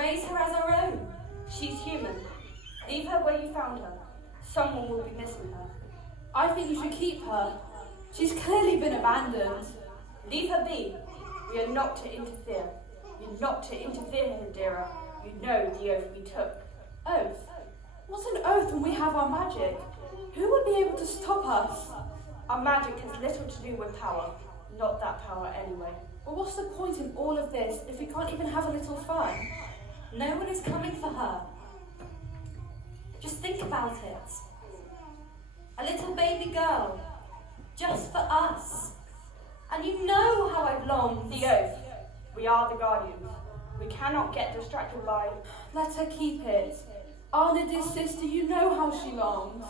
Raise her as our own. She's human. Leave her where you found her. Someone will be missing her. I think you should keep her. She's clearly been abandoned. Leave her be. We are not to interfere. You're not to interfere, Hedera. You know the oath we took. Oath? What's an oath when we have our magic? Who would be able to stop us? Our magic has little to do with power. Not that power anyway. But what's the point in all of this if we can't even have a little fun? No one is coming for her. Just think about it. A little baby girl. Just for us. And you know how I've longed. The oath. We are the guardians. We cannot get distracted by... Let her keep it. Anna, dear sister, you know how she longs.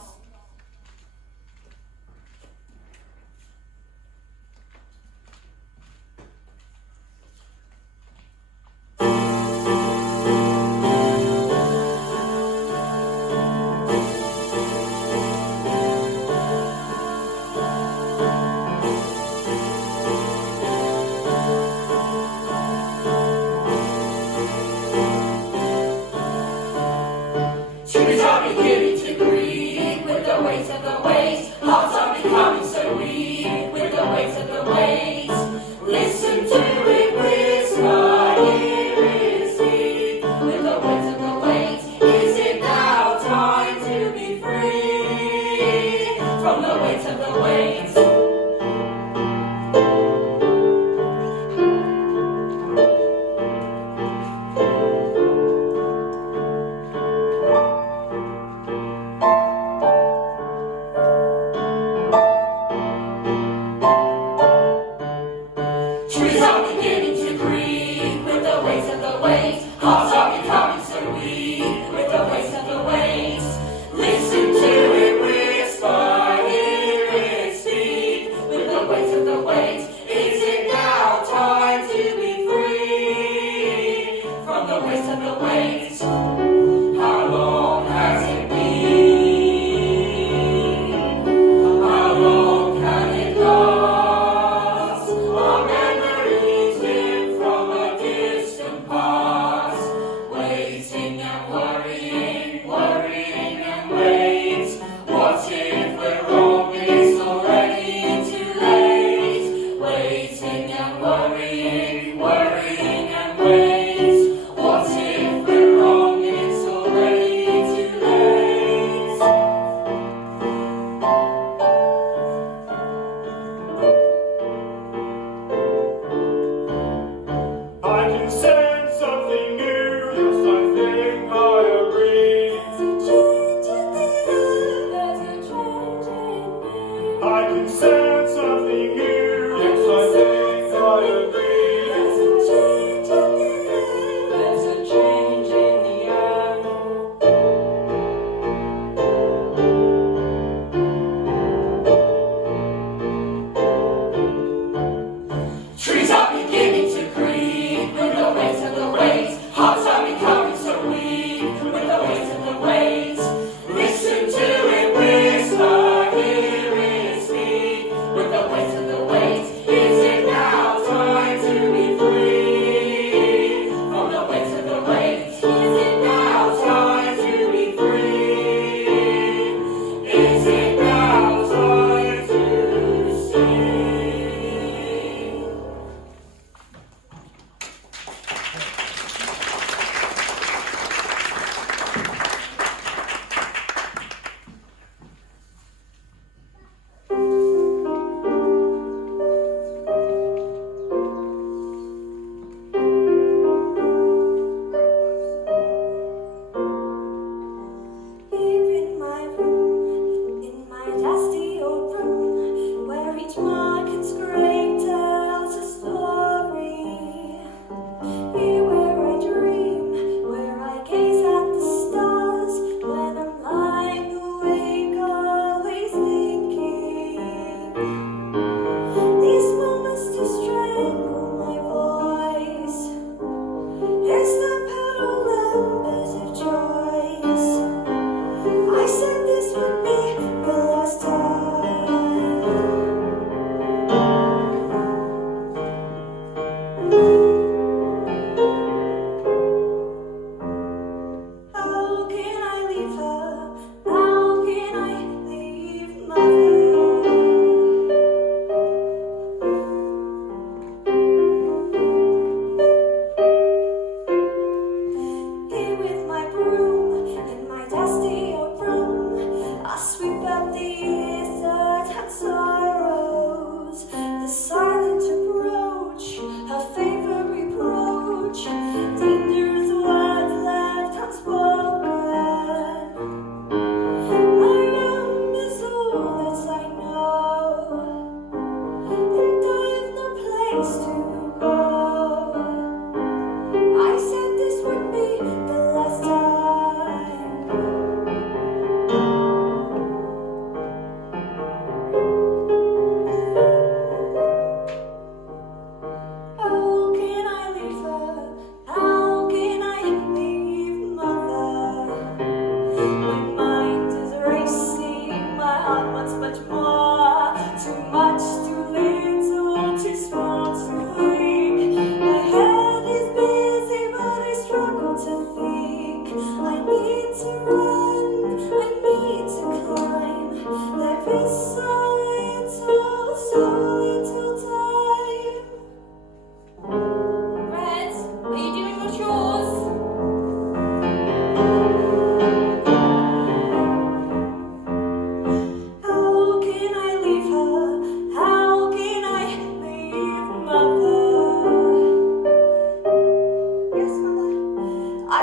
Worrying and wait. What if we're wrong?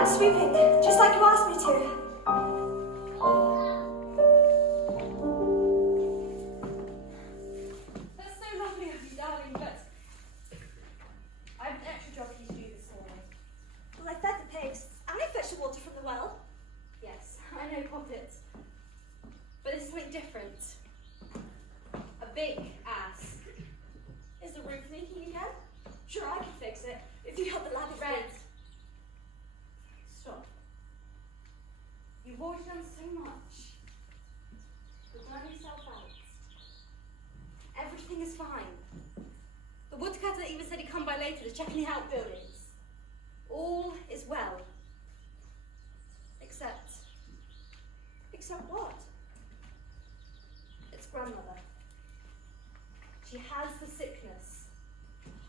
out sweeping, just like you asked me to. That's so lovely of you, darling, but I have an extra job for you to do this morning. Well, I fed the pigs, and I fetched the water from the well. Yes, I know, Poppet. But this is something different. A big ass. Is the roof leaking again? Sure, I can fix it, if you help the lad Red. Red. Stop. You've already done so much. But burn yourself out. Everything is fine. The woodcutter even said he'd come by later to check in the outbuildings. All is well. Except Except what? its grandmother. She has the sickness.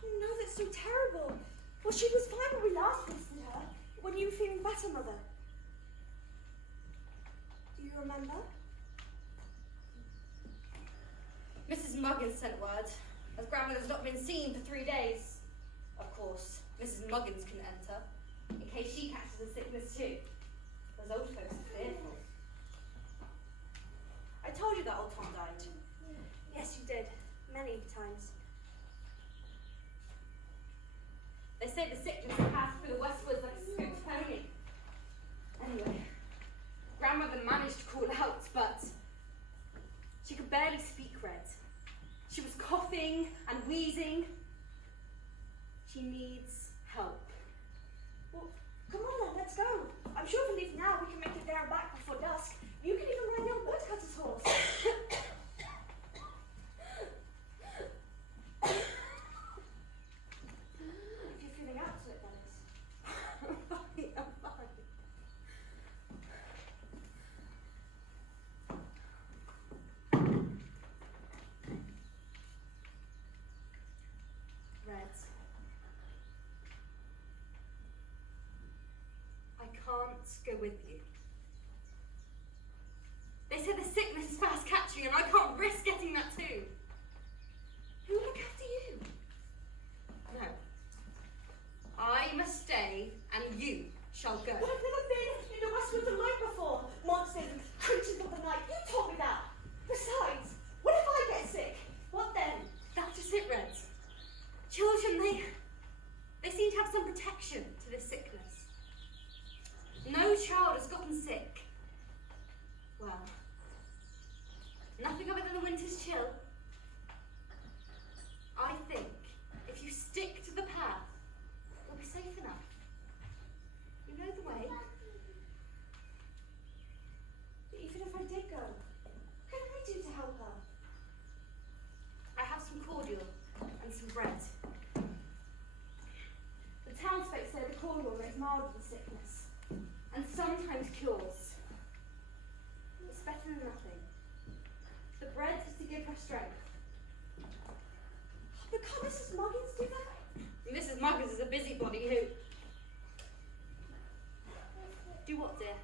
Oh no, that's so terrible. Well, she was fine when we last visited her, when you were feeling better, Mother. Do you remember? Mrs. Muggins sent word, as grandmother's not been seen for 3 days. Of course, Mrs. Muggins can enter, in case she catches the sickness too. Those old folks are fearful. I told you that old Tom died. Yes, you did. Many times. They say the sickness passed through the westwards like a spooked pony. Anyway, grandmother managed to call out, but she could barely speak, Red. She was coughing and wheezing. She needs help. Well, come on then, let's go. I'm sure if we leave now, we can make it there and back before dusk. You can even ride the old woodcutter's horse. If you're feeling up to it, that is. I'm fine. Red. I can't go with you. They say the sickness is fast catching and I can't risk getting that too. Who will look after you? No. I must stay and you shall go. But I've never been in the Westwood the night before. Monsters and creatures of the night. You told me that. Besides, what if I get sick? What then? That's just it, Red. Children, they seem to have some protection to this sickness. No child has gotten sick. Well, nothing other than the winter's chill. I think if you stick to the path, you'll be safe enough. You know the way. But even if I did go, what can I do to help her? I have some cordial and some bread. The townsfolk say the cordial makes mild the sickness and sometimes cures. It's better than nothing. The bread is to give her strength. But can't Mrs. Muggins do that? Mrs. Muggins is a busybody who... Do what, dear?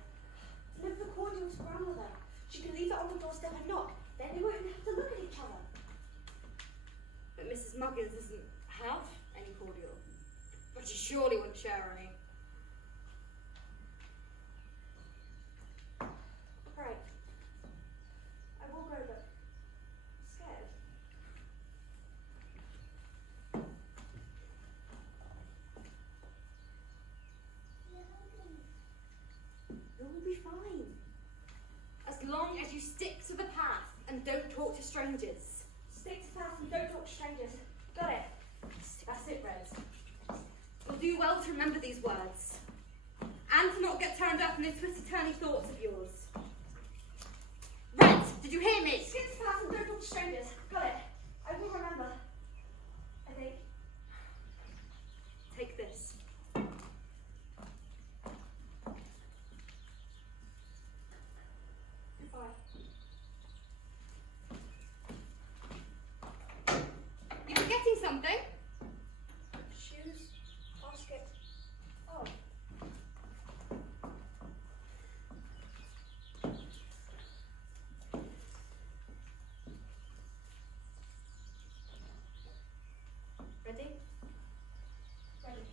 Live the cordial to grandmother. She can leave it on the doorstep and knock. Then we won't have to look at each other. But Mrs. Muggins doesn't have any cordial. But she surely wouldn't share any. Right. I will go, but I'm scared. You will be fine. As long as you stick to the path and don't talk to strangers. Stick to path and don't talk to strangers. Got it. That's it, Red. You'll do well to remember these words. And to not get turned up in those twisty-turny thoughts of yours. Red, did you hear me? Stick to path and don't talk to strangers. Got it. I will remember. I think. Take this. Goodbye. You forgetting something? Shoes. Basket. Oh. Ready? Ready.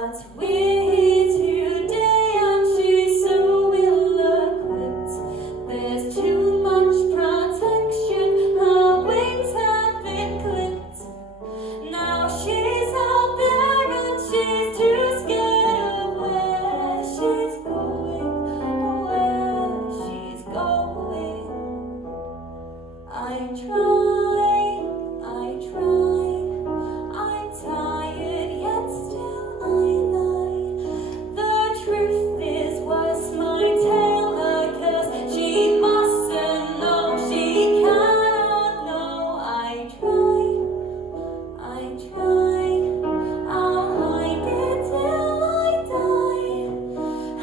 But we're today and she's so ill-equipped. There's too much protection, her wings have been clipped. Now she's out there and she's too scared of where she's going, where she's going. I try, I'm tired yet still I lie. The truth is worse, my tale a curse. She mustn't know, she cannot know. I try, I'll hide it till I die.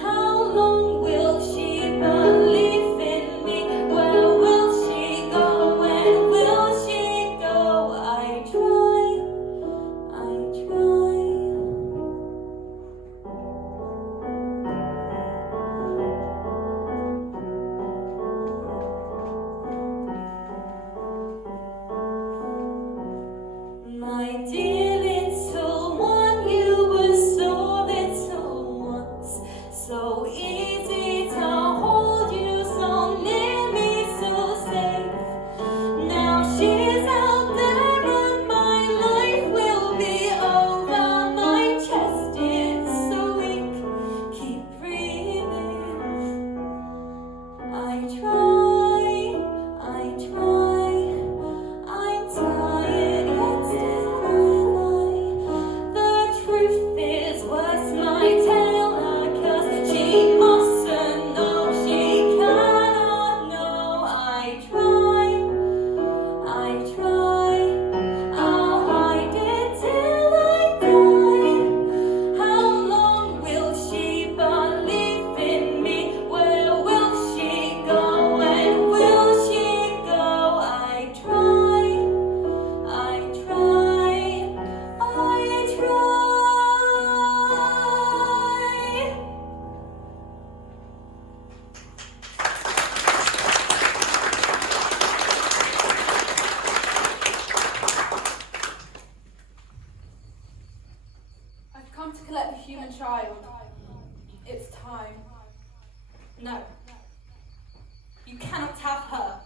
How long will she believe in me? Where will she go? When will she go? I try. My dear little one, you were so little once, so easy to hold you, so near me, so safe. Now she's out there and my life will be over. My chest is so weak, keep breathing. I try, I'm tired yet still I lie. The truth is worse, my tale a curse. She mustn't know, she cannot know. I try, I'll hide it till I die. How long will she believe in me? Where will she go? When will she go? I try. I've come to collect the human child. It's time. No. You cannot have her.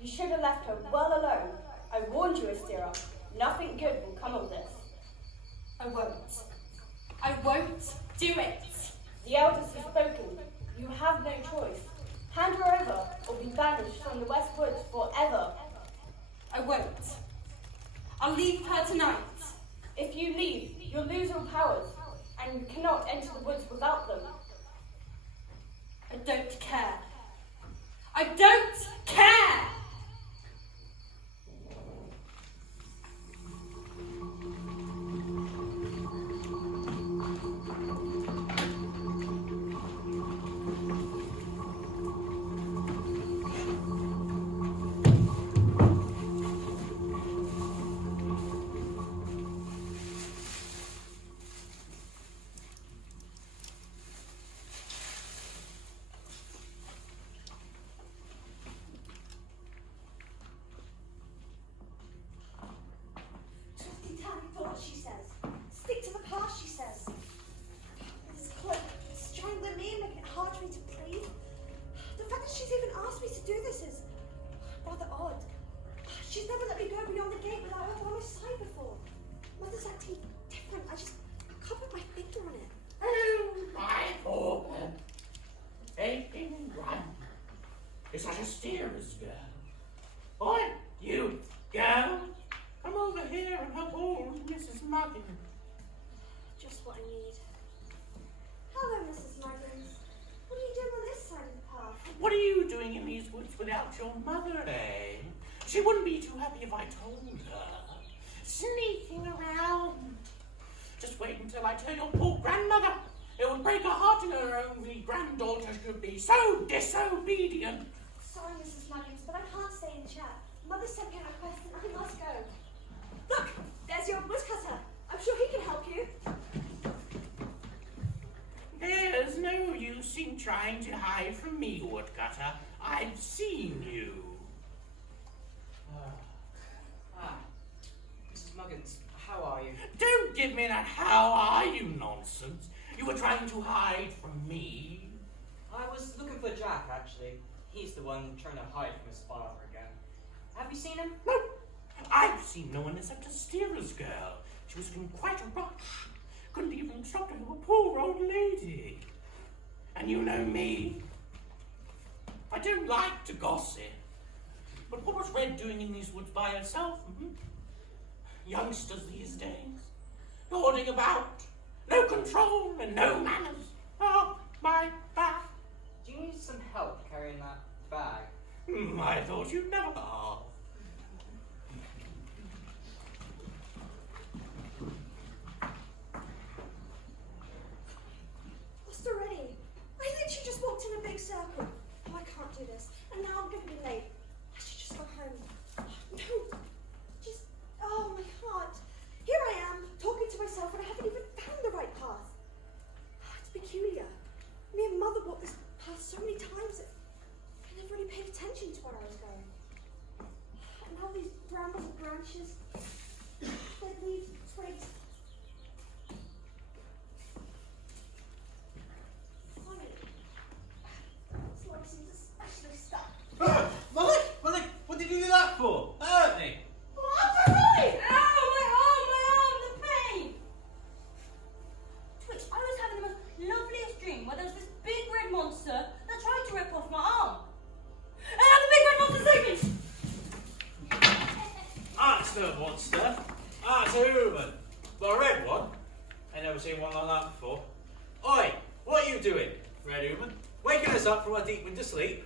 You should have left her well alone. I warned you, Astera. Nothing good will come of this. I won't do it. The eldest has spoken. You have no choice. Hand her over, or be banished from the West Woods forever. I won't. I'll leave her tonight. If you leave, you'll lose your powers, and you cannot enter the woods without them. I don't care. I don't care! She says. Stick to the past, she says. This cloak is strangling me and making it hard for me to breathe. The fact that she's even asked me to do this is rather odd. She's never let me go beyond the gate without her by my side before. Mother's acting different. I can't put my finger on it. Oh, my poor aching run. It's like Astera's girl. Oi, you girl. Come over here and help old Mrs. Muggins. Just what I need. Hello, Mrs. Muggins. What are you doing on this side of the path? What are you doing in these woods without your mother, eh? She wouldn't be too happy if I told her. Sneaking around. Just wait until I tell your poor grandmother. It would break her heart to know her only granddaughter should be so disobedient. Sorry, Mrs. Muggins, but I can't stay and chat. Mother sent me a request and I must go. Look, there's your woodcutter. I'm sure he can help you. There's no use in trying to hide from me, woodcutter. I've seen you. Mrs. Muggins, how are you? Don't Don't give me that "how are you" nonsense. You were trying to hide from me. I was looking for Jack, actually. He's the one trying to hide from his father again. Have you seen him? No, I've seen no one except Astera's girl. She was in quite a rush. Couldn't even stop to help a poor old lady. And you know me. I don't like to gossip. But what was Red doing in these woods by herself? Youngsters these days. Hoarding about. No control and no manners. Oh, my bad. Do you need some help carrying that bag? I thought you'd never ask. Lost already. I literally just walked in a big circle. Oh, I can't do this. And now I'm going to be late. I should just go home. No. Just, oh my heart. Here I am, talking to myself, and I haven't even found the right path. It's peculiar. Me and Mother walked this path so many times that I never really paid attention to where I was going. And all these brambles and branches, dead leaves, twigs. Funny. This log seems especially stuck. Malik, what did you do that for? That hurt me. What? Really? Ow, my arm, the pain! Twig, I was having the most loveliest dream where there was this big red monster that tried to rip off my arm. And now the big red monster's saving me! That's no monster. That's a human. But a red one? I never seen one like that before. Oi, what are you doing, red human? Waking us up from our deep winter sleep?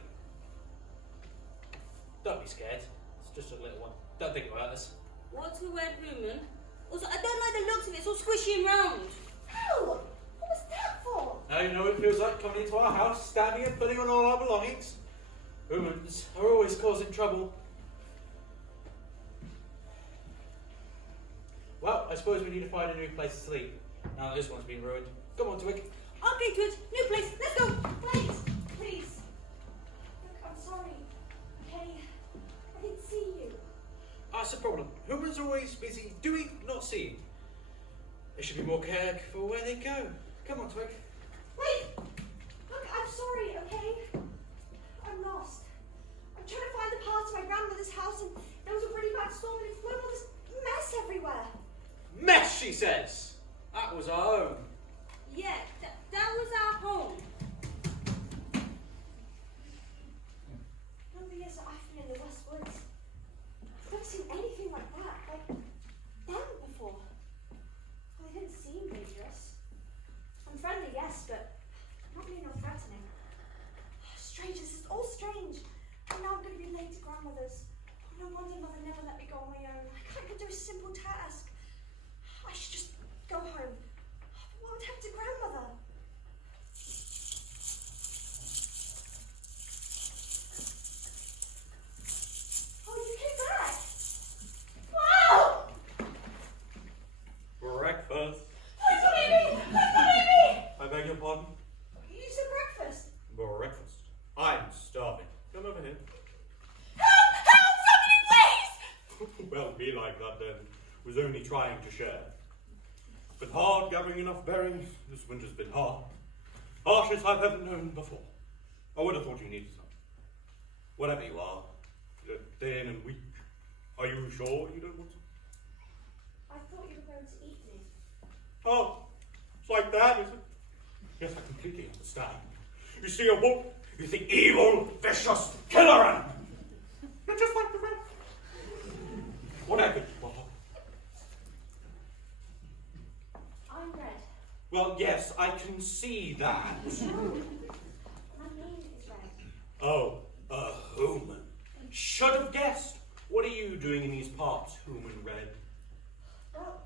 Don't be scared. It's just a little one. Don't think about this. What's a red human? Also, I don't like the looks of it. It's all squishy and round. Ow! What was that for? Now you know what it feels like coming into our house, stabbing and putting on all our belongings. Humans are always causing trouble. Well, I suppose we need to find a new place to sleep. Now that this one's been ruined. Come on, Twig. Okay, Twig, new place. Let's go. Wait, please. Look, I'm sorry. Okay? I didn't see you. That's the problem. Humans are always busy doing, not seeing. They should be more careful where they go. Come on, Twig. Wait! Look, I'm sorry, okay? I'm lost. I'm trying to find the path to my grandmother's house, and there was a really bad storm, and it threw all this mess everywhere. Mess, she says. That was our own. Yeah, that was our home. All the years that I've been in the West Woods, I've never seen anything like that, like them before. Well, they didn't seem dangerous. I'm friendly, yes, but not mean or threatening. Strange, this is all strange. And now I'm going to be late to grandmother's. Oh, no wonder Mother never let me go on my own. I can't even do a simple task. I should just go home. What would happen to grandmother? Oh, you came back! Wow! Breakfast. That's what I mean! That's what I mean! I beg your pardon? You said breakfast. Breakfast. I'm starving. Come over here. Help! Help! Somebody, please! Well, be like that then. Was only trying to share. Been hard gathering enough berries. This winter's been hard. Harshest I've ever known before. I would have thought you needed some. Whatever you are, you're thin and weak. Are you sure you don't want some? I thought you were going to eat me. Oh, it's like that, is it? Yes, I completely understand. You see a wolf, you think evil, vicious, killer animal. You're just like the rest. Whatever you are. I'm red. Well, yes, I can see that. No. My name is Red. Oh, a human. Should have guessed. What are you doing in these parts, human red? Well,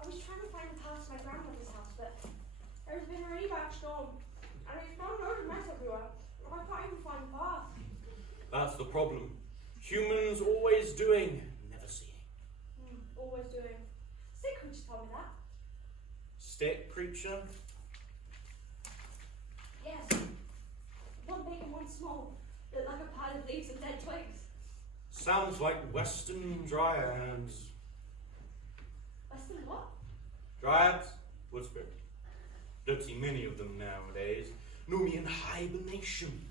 I was trying to find the path to my grandmother's house, but there's been a really bad storm, and it's thrown loads of mess everywhere. I can't even find the path. That's the problem. Humans always doing, never seeing. Always doing. Stick creature told me that. Stick creature? Yes. One big and one small. Look like a pile of leaves and dead twigs. Sounds like Western Dryads. Western what? Dryads, wood spirit. Don't see many of them nowadays. Normally in hibernation.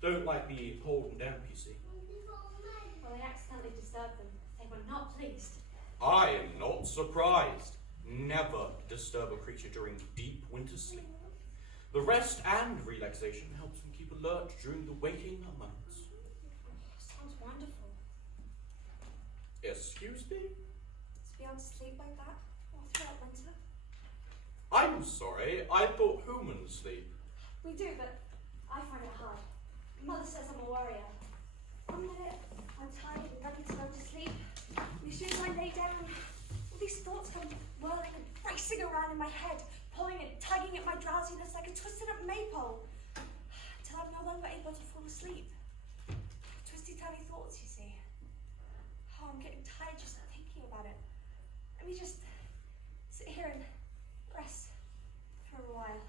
Don't like being cold and damp, you see. Well, they accidentally disturbed them. They were not pleased. I am not surprised. Never disturb a creature during deep winter sleep. The rest and relaxation helps them keep alert during the waking months. Sounds wonderful. Excuse me? To be able to sleep like that all throughout winter. I'm sorry, I thought humans sleep. We do, but I find it hard. Mother says I'm a warrior. One minute, I'm tired and ready to go to sleep. And as soon as I lay down, all these thoughts come whirling and racing around in my head, pulling and tugging at my drowsiness like a twisted up maypole, till I'm no longer able to fall asleep. Twisty, tiny thoughts, you see. Oh, I'm getting tired just thinking about it. Let me just sit here and rest for a while.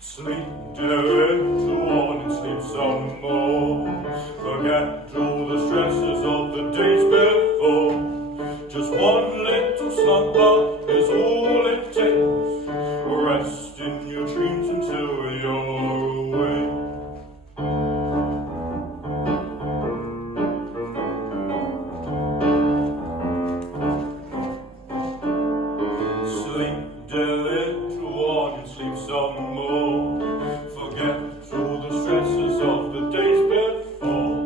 Sleep, dear, go on and sleep some more. Forget all the stresses of the days before. Just one little slumber is all it takes. Rest in your dreams until you're awake. Sleep, dear, go on and sleep some more. Forget all the stresses of the days before.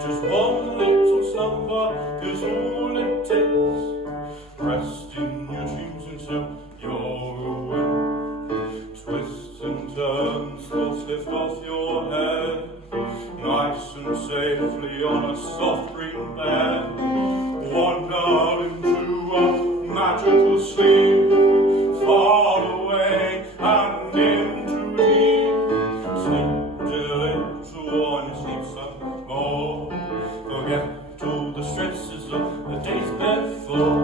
Just one little slumber is all it takes. Rest in your dreams until you're awake. Twists and turns, thoughts lift off your head. Nice and safely on a soft green bed. Wander into a magical sleep. Far away and into deep. Sleep till it's worn and sleep some more. Forget all the stresses of the days before.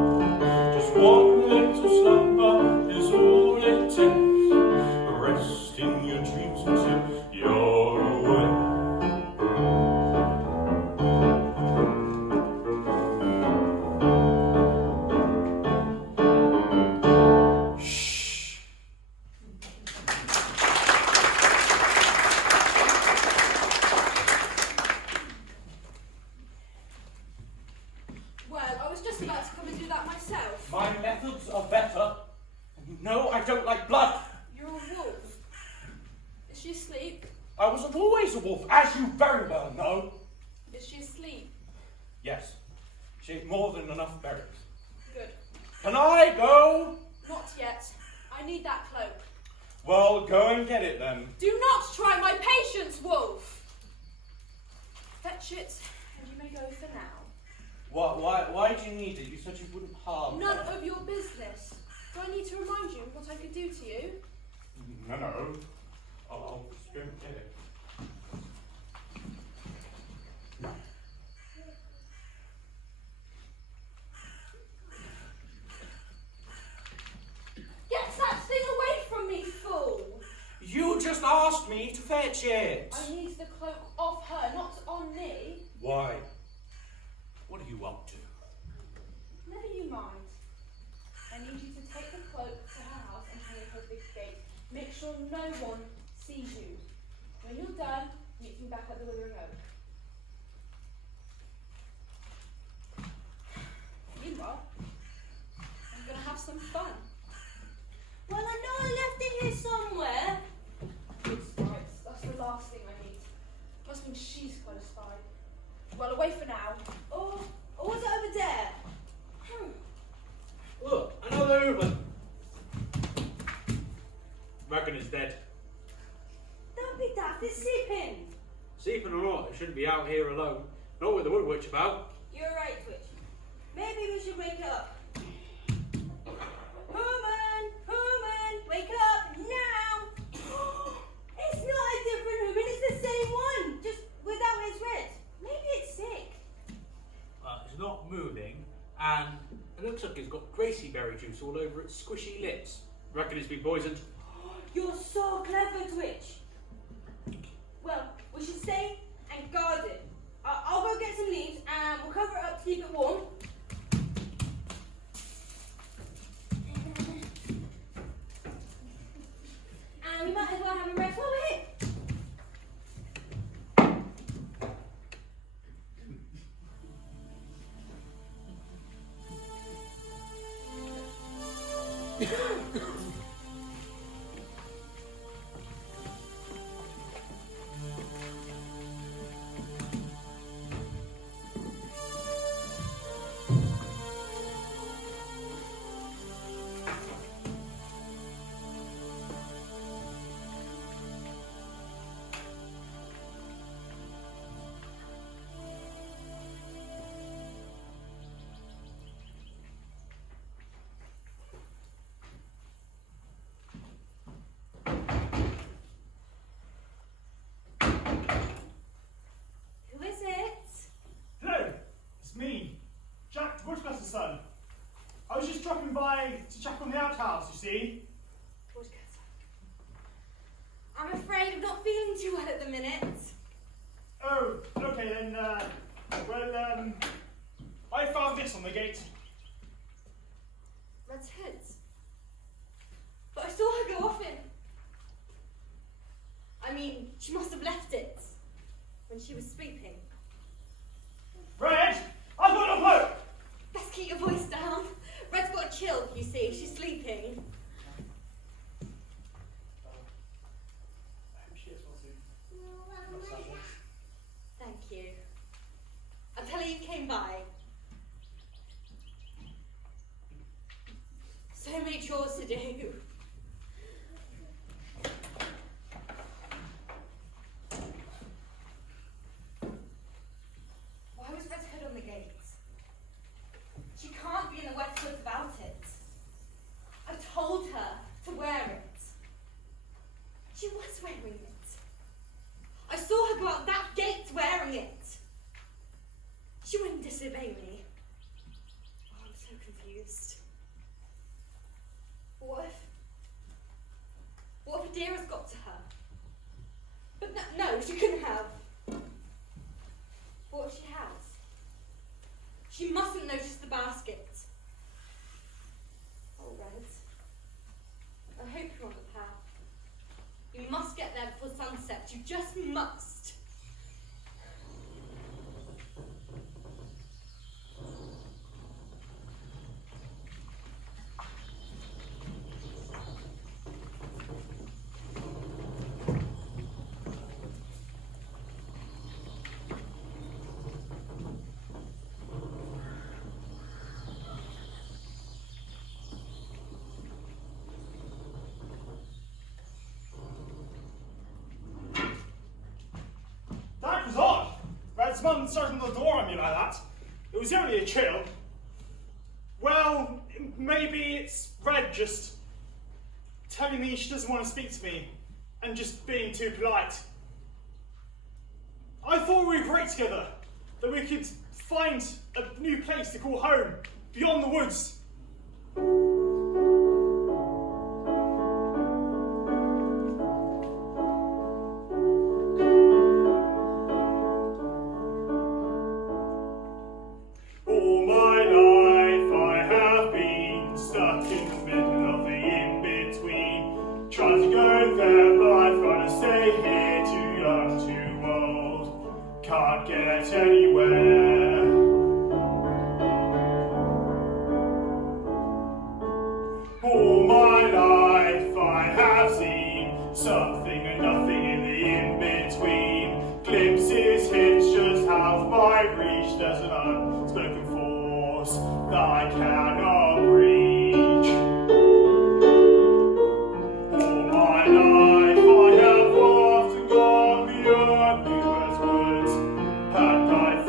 Just one little slumber is all it takes. Rest in your dreams until you're awake. Well, I was just about to come and do that myself. My methods are better. No, I don't like blood. You're a wolf. Is she asleep? I was always a wolf, as you very well know. Is she asleep? Yes, she ate more than enough berries. Good. Can I go? Not yet. I need that cloak. Well, go and get it then. Do not try my patience, wolf! Fetch it, and you may go for now. Why do you need it? You said you wouldn't harm. None of your business. Do I need to remind you what I could do to you? No. I'll just go and get it. Get that thing away from me, fool! You just asked me to fetch it. I need the cloak off her, not on me. Why? What are you up to? Never you mind. I need you to take the cloak to her house and hang it over the gate. Make sure no one sees you. When you're done, meet me back at the Withering Oak. Meanwhile, I'm going to have some fun. Well, I know I left it here somewhere. Good spice. That's the last thing I need. Must mean she's got a spy. Well, away for now. Or was it over there? Look, another human. Reckon it's dead. Don't be daft, it's sleeping. Sleeping or not, it shouldn't be out here alone. Not with the wood witch about. You're right, Twitch. Maybe we should wake up. Human, wake up now! It's not a different human, it's the same one, just without his red. Maybe it's sick. It's not moving, and it looks like it's got Gracie berry juice all over its squishy lips. Reckon it's been poisoned. You're so clever, Twitch. Well, we should stay and guard it. I'll go get some leaves and we'll cover it up to keep it warm. And we might as well have a rest while we're here. Son. I was just dropping by to check on the outhouse, you see. I'm afraid I'm not feeling too well at the minute. Oh, okay then, I found this on the gate. Red's head. But I saw her go off in. I mean, she must have left it when she was sleeping. Red, I've got a bloke! Let's keep your voice down. Red's got a chill, you see. She's sleeping. Thank you. I'll tell her you came by. So many chores to do. Why was Red's head on the gate? She can't be in the West Woods about it. I told her to wear it. She was wearing it. I saw her go out that gate wearing it. She wouldn't disobey me. Oh, I'm so confused. What if Hedera's got to her? But no, she couldn't have. What if she has? She mustn't notice the basket. Oh, Red. I hope you're on the path. You must get there before sunset. You just must. Mum starting the door on me like that. It was only a chill. Well, maybe it's Red just telling me she doesn't want to speak to me and just being too polite. I thought we were great together, that we could find a new place to call home, beyond the woods. Had I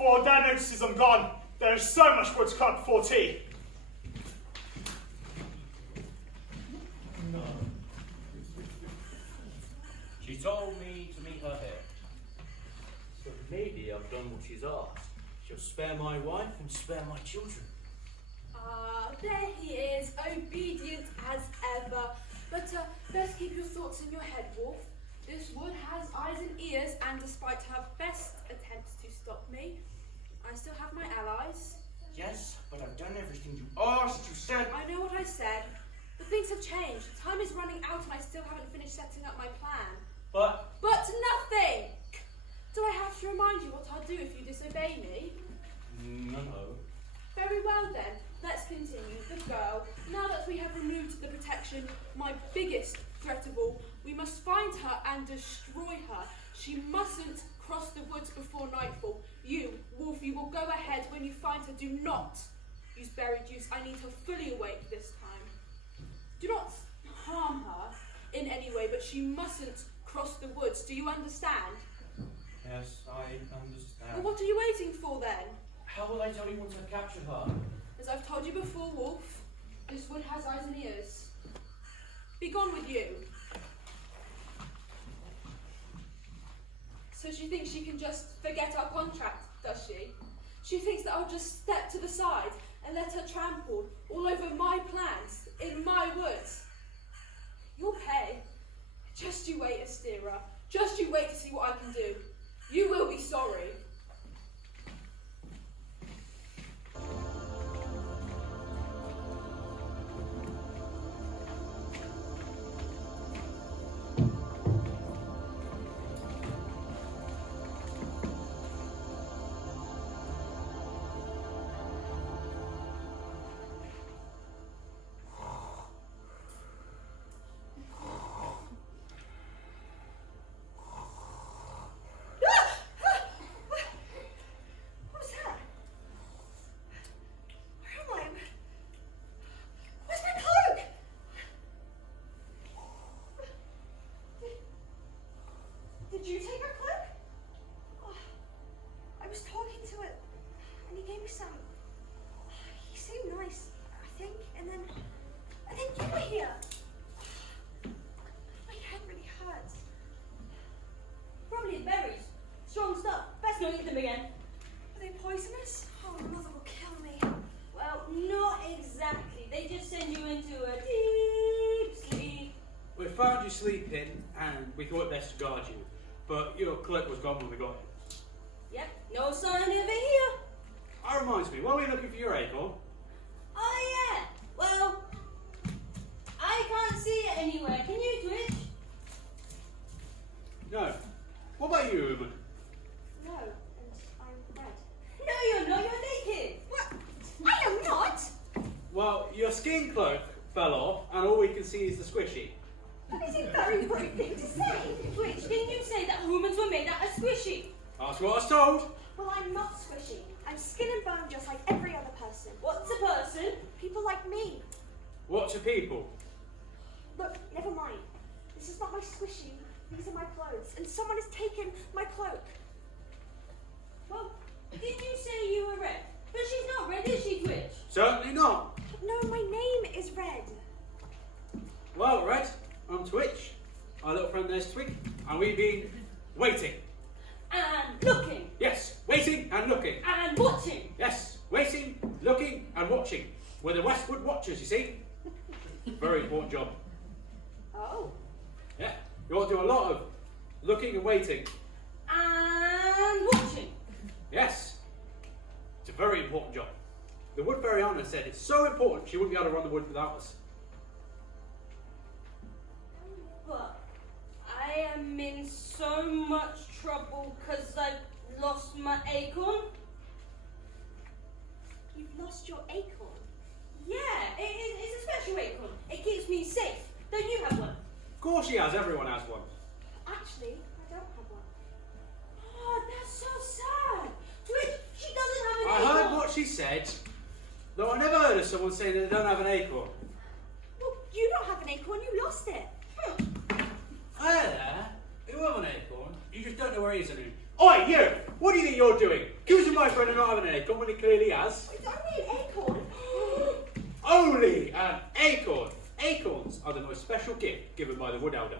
before Dad notices I'm gone. There's so much wood to cut before tea. No. She told me to meet her here. So maybe I've done what she's asked. She'll spare my wife and spare my children. Ah, there he is, obedient as ever. But best keep your thoughts in your head, Wolf. This wood has eyes and ears, and despite her best attempts to stop me, I still have my allies. Yes, but I've done everything you asked, you said. I know what I said, but things have changed. Time is running out and I still haven't finished setting up my plan. But Nothing! Do I have to remind you what I'll do if you disobey me? No. Very well then, let's continue. The girl, now that we have removed the protection, my biggest threat of all, we must find her and destroy her. She mustn't cross the woods before nightfall. You, Wolf, you will go ahead when you find her. Do not use berry juice. I need her fully awake this time. Do not harm her in any way, but she mustn't cross the woods. Do you understand? yes, I understand. Well, what are you waiting for then? How will I tell you once I've captured her? As I've told you before, Wolf, this wood has eyes and ears. Be gone with you. So she thinks she can just forget our contract, does she? She thinks that I'll just step to the side and let her trample all over my plans in my woods. You'll pay. Just you wait, Astera. Just you wait to see what I can do. You will be sorry. Did you take her cloak? Oh, I was talking to it, and he gave me some. He seemed nice, I think, and then you were here. My head really hurts. Probably berries. Strong stuff. Best not eat them again. Are they poisonous? Oh, mother will kill me. Well, not exactly. They just send you into a deep sleep. We found you sleeping, and we thought it best to guard you. But your cloak was gone when we got it. Yep, no sign of it here. That reminds me, why are we looking for your acorn? Oh yeah. Well, I can't see it anywhere. Can you, Twig? No. What about you, woman? No, and I'm red. No, you're not. You're naked. What? I am not! Well, your skin cloak fell off, and all we can see is the squishy. That is a very rude thing to say. Twig, didn't you say that humans were made out of squishy? That's what I was told. Well, I'm not squishy. I'm skin and bone just like every other person. What's a person? People like me. What's your people? Look, never mind. This is not my squishy. These are my clothes. And someone has taken my cloak. Well, did you say you were red? But she's not red, is she, Twitch? Certainly not. No, my name is Red. Well, Red, I'm Twitch. Our little friend there's Twig. And we've been waiting. And looking. Yes, waiting and looking. And watching. Yes, waiting, looking and watching. We're the Westwood Watchers, you see. Very important job. Oh. Yeah, you ought to do a lot of looking and waiting. And watching. Yes, it's a very important job. The Wood Fairy Anna said it's so important she wouldn't be able to run the wood without us. But I am in so much trouble because I've lost my acorn. You've lost your acorn. Yeah, it's a special acorn. It keeps me safe. Don't you have one? Of course she has, everyone has one. Actually, I don't have one. Oh, that's so sad. Twitch, she doesn't have I an acorn. heard what she said, though I never heard of someone saying that they don't have an acorn. Well, you don't have an acorn, you lost it. Hi there, you have an acorn, you just don't know where he is anymore. Oi, you! What do you think you're doing? Accusing my friend of not having an acorn when he clearly has? It's only an acorn. Only an acorn! Acorns are the most special gift given by the wood elder.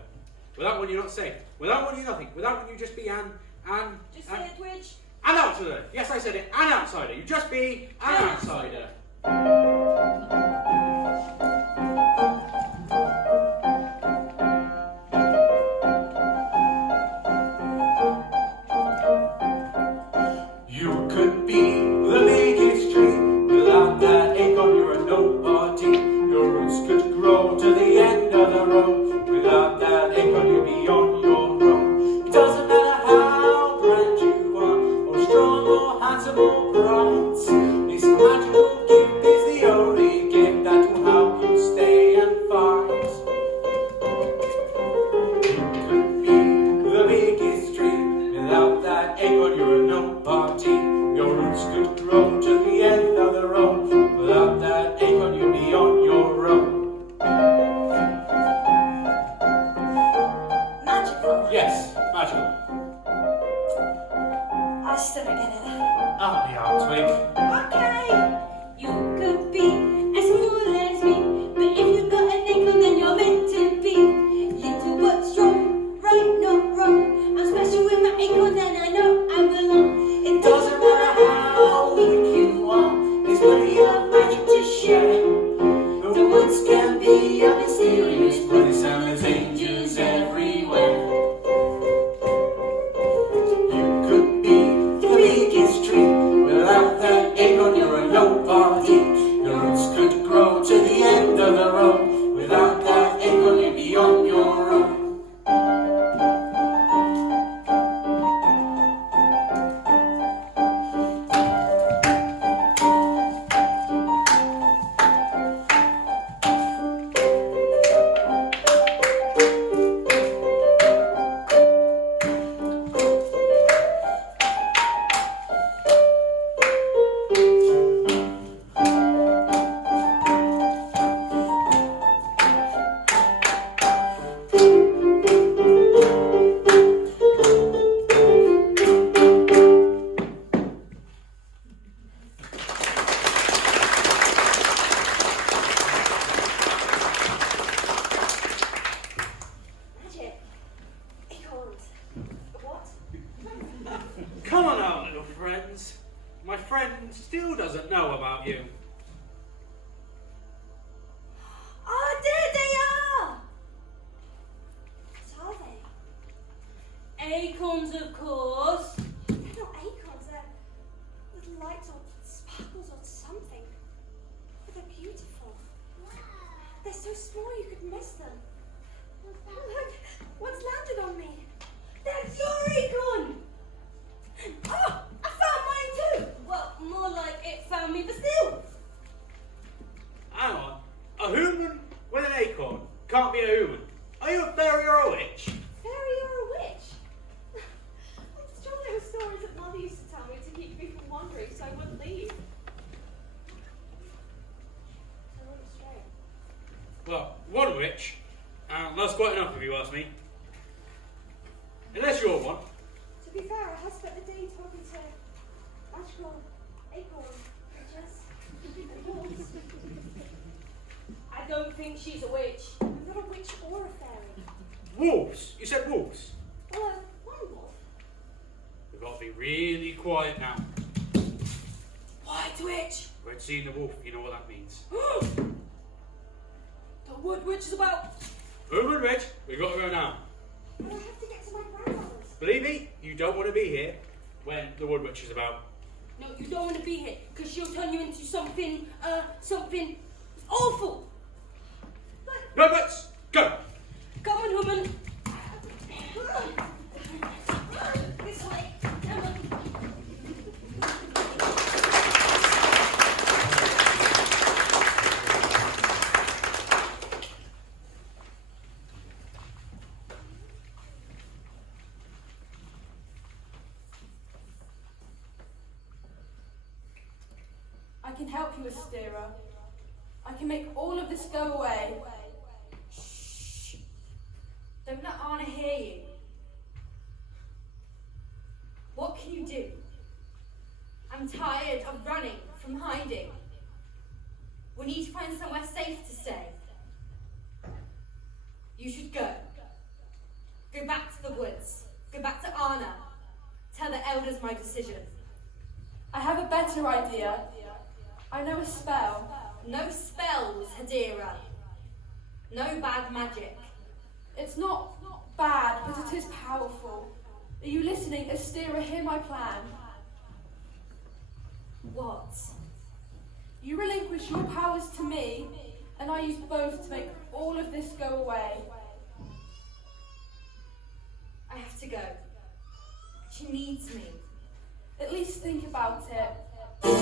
Without one you're not safe. Without one you're nothing. Without one you just be Just say it, Twig. an outsider. Yes, I said it. An outsider. You just be an outsider. You could be the biggest tree. Without that acorn, you're a nobody. Your roots could grow to the end of the road. Without that acorn, you'd be on your own. It doesn't matter how grand you are, or strong, or handsome, or bright. This magical gift is the only gift that will help you stay and fight. You could be the biggest tree. Without that acorn, you're a nobody. Your roots could grow to the end of the road. Without that acorn, you'd be on your own. Magical. Yes, magical. I still don't get it. Help me out, Twig. Okay. You could be as small as me, but if you got an acorn, then you're meant to be little but strong, right, not wrong. I'm special with my acorn, and I know I belong. It Doesn't matter how weak you are, there's plenty of magic to share. The woods can be a mysterious place, and there's angels everywhere. You could be the biggest tree. Without that acorn, you're a nobody. Your roots could grow to the end of the road. Without that acorn, you'd be on your own. Magic. Acorns. What? Come on out, little friends. My friend still doesn't know about you. Oh, there they are! What are they? Acorns, of course. They're not acorns, they're little lights or sparkles or something. But they're beautiful. They're so small you could miss them. Look, one's landed on me. That's your acorn. Oh, I found mine too! Well, more like it found me, but still. Hang on. A human with an acorn can't be a human. Are you a fairy or a witch? Fairy or a witch? I'm sure there were stories that Mother used to tell me to keep me from wandering so I wouldn't leave. I went astray. Well, one witch. That's quite enough if you ask me. Unless you're one. To be fair, I have spent the day talking to magical acorn witches and wolves. I don't think she's a witch. I'm not a witch or a fairy. Wolves. You said wolves. Well, one wolf. We've got to be really quiet now. White witch. Red seeing the wolf, you know what that means. The wood witch is about. Human witch, we've got to go now. But I have to get to my grandmother's. Believe me, you don't want to be here when the wood witch is about. No, you don't want to be here, because she'll turn you into something awful. No buts, go! Come on, woman. This way. Come on. I can help you, Astera. I can make all of this go away. Shh. Don't let Anna hear you. What can you do? I'm I'm tired of running from hiding. We need to find somewhere safe to stay. You should go. Go back to the woods. Go back to Anna. Tell the elders my decision. I have a better idea. I know a spell. No spells, Hedera. No bad magic. It's not bad, but it is powerful. Are you listening, Astera? Hear my plan. What? You relinquish your powers to me, and I use both to make all of this go away. I have to go. She needs me. At least think about it.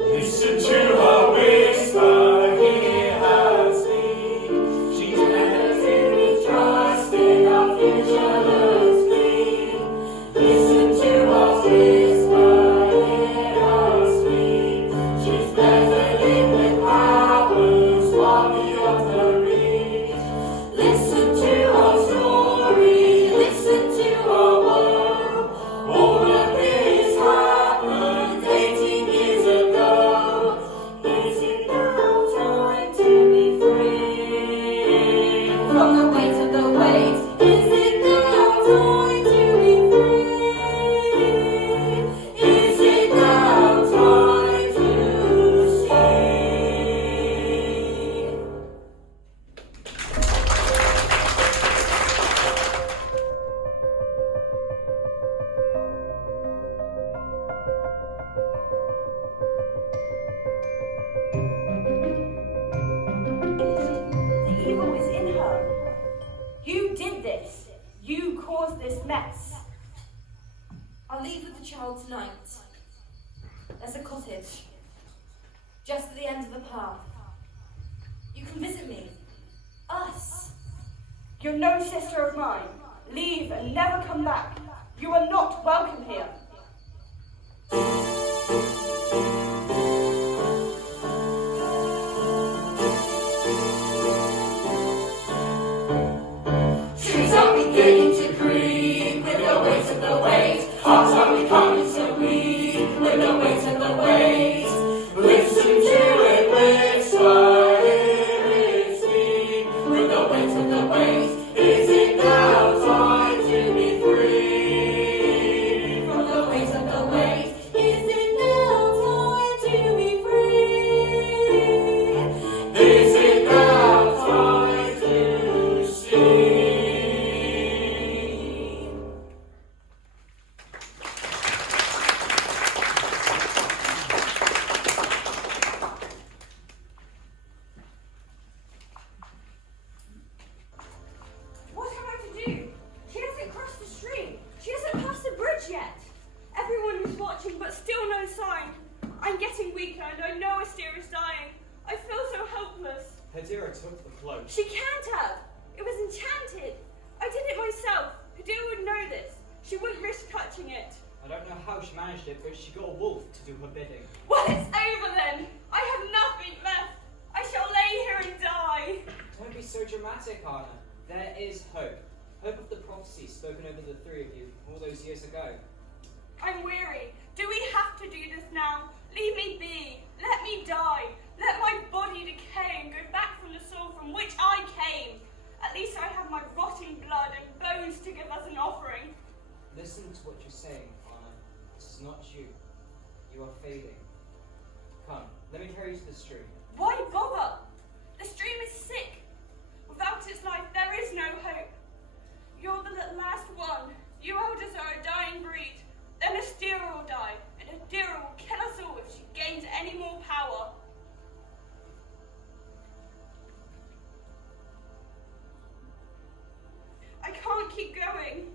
Listen to her whisper, hear her speak. She's never to be trusted, our future looks bleak. Listen to her whisper, hear her speak. She's meddling with powers far beyond her reach. Listen to her story, listen to her woe. All of this happened 18 years ago. Is it now time to be free from the weight of the weight? Is it now time to be free? Is it now time to see? The evil is in her. You did this. You caused this mess. I'll leave with the child tonight. There's a cottage. Just at the end of the path. You can visit me. Us. You're no sister of mine. Leave and never come back. You are not welcome here. Trees are beginning to creak with the weight of the weight. Hearts are becoming so weak with the weight of the weight. Listen to it whisper, hear it speak with the weight of the weight. Is it now time to be free from the weight of the weight? Is it now time to be free? Is it now time to see? What am I to do? She hasn't crossed the stream. She hasn't passed the bridge yet. Everyone is watching, but still no sign. I'm getting weaker, and I know Astera is dying. I feel so helpless. Hedera took the cloak. She can't have. It was enchanted. I did it myself. Hedera would know this. She wouldn't risk touching it. I don't know how she managed it, but she got a wolf to do her bidding. Well, it's over then. I have nothing left. I shall lay here and die. Don't be so dramatic, Anna. There is hope. Hope of the prophecy spoken over the three of you all those years ago. I'm weary. Do we have to do this now? Leave me be. Let me die. Let my body decay and go back from the soul from which I came. At least I have my rotting blood and bones to give us an offering. Listen to what you're saying, Anna. This is not you. You are fading. Come, let me carry you to the stream. Why bother? The stream is sick. Without its life, there is no hope. You're the last one. You elders are a dying breed. Then Astera will die, and Hedera will kill us all if she gains any more power. I can't keep going.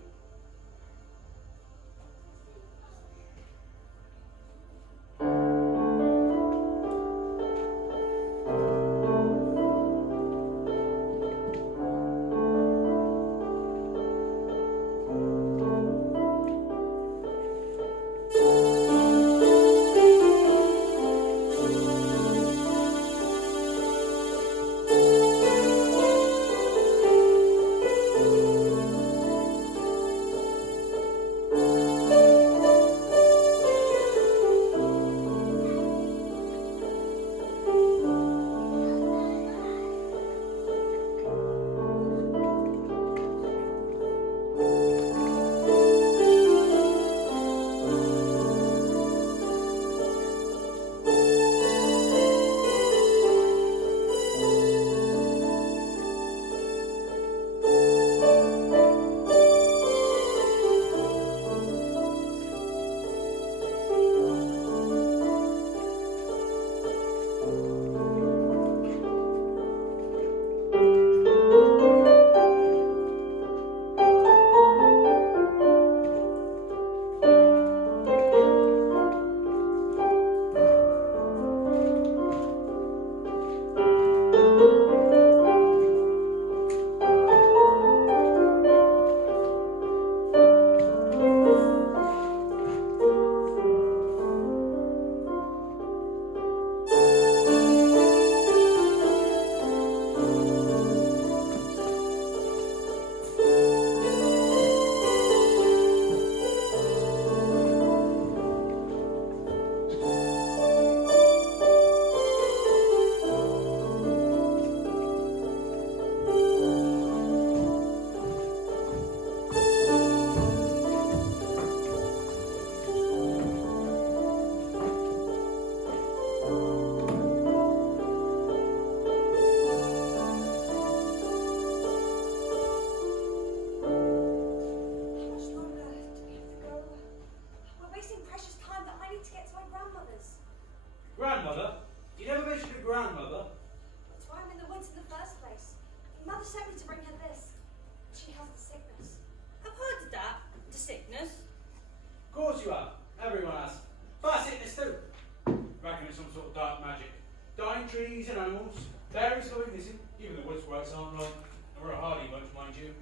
antibiotics aren't wrong. And we're a hardy bunch, mind you.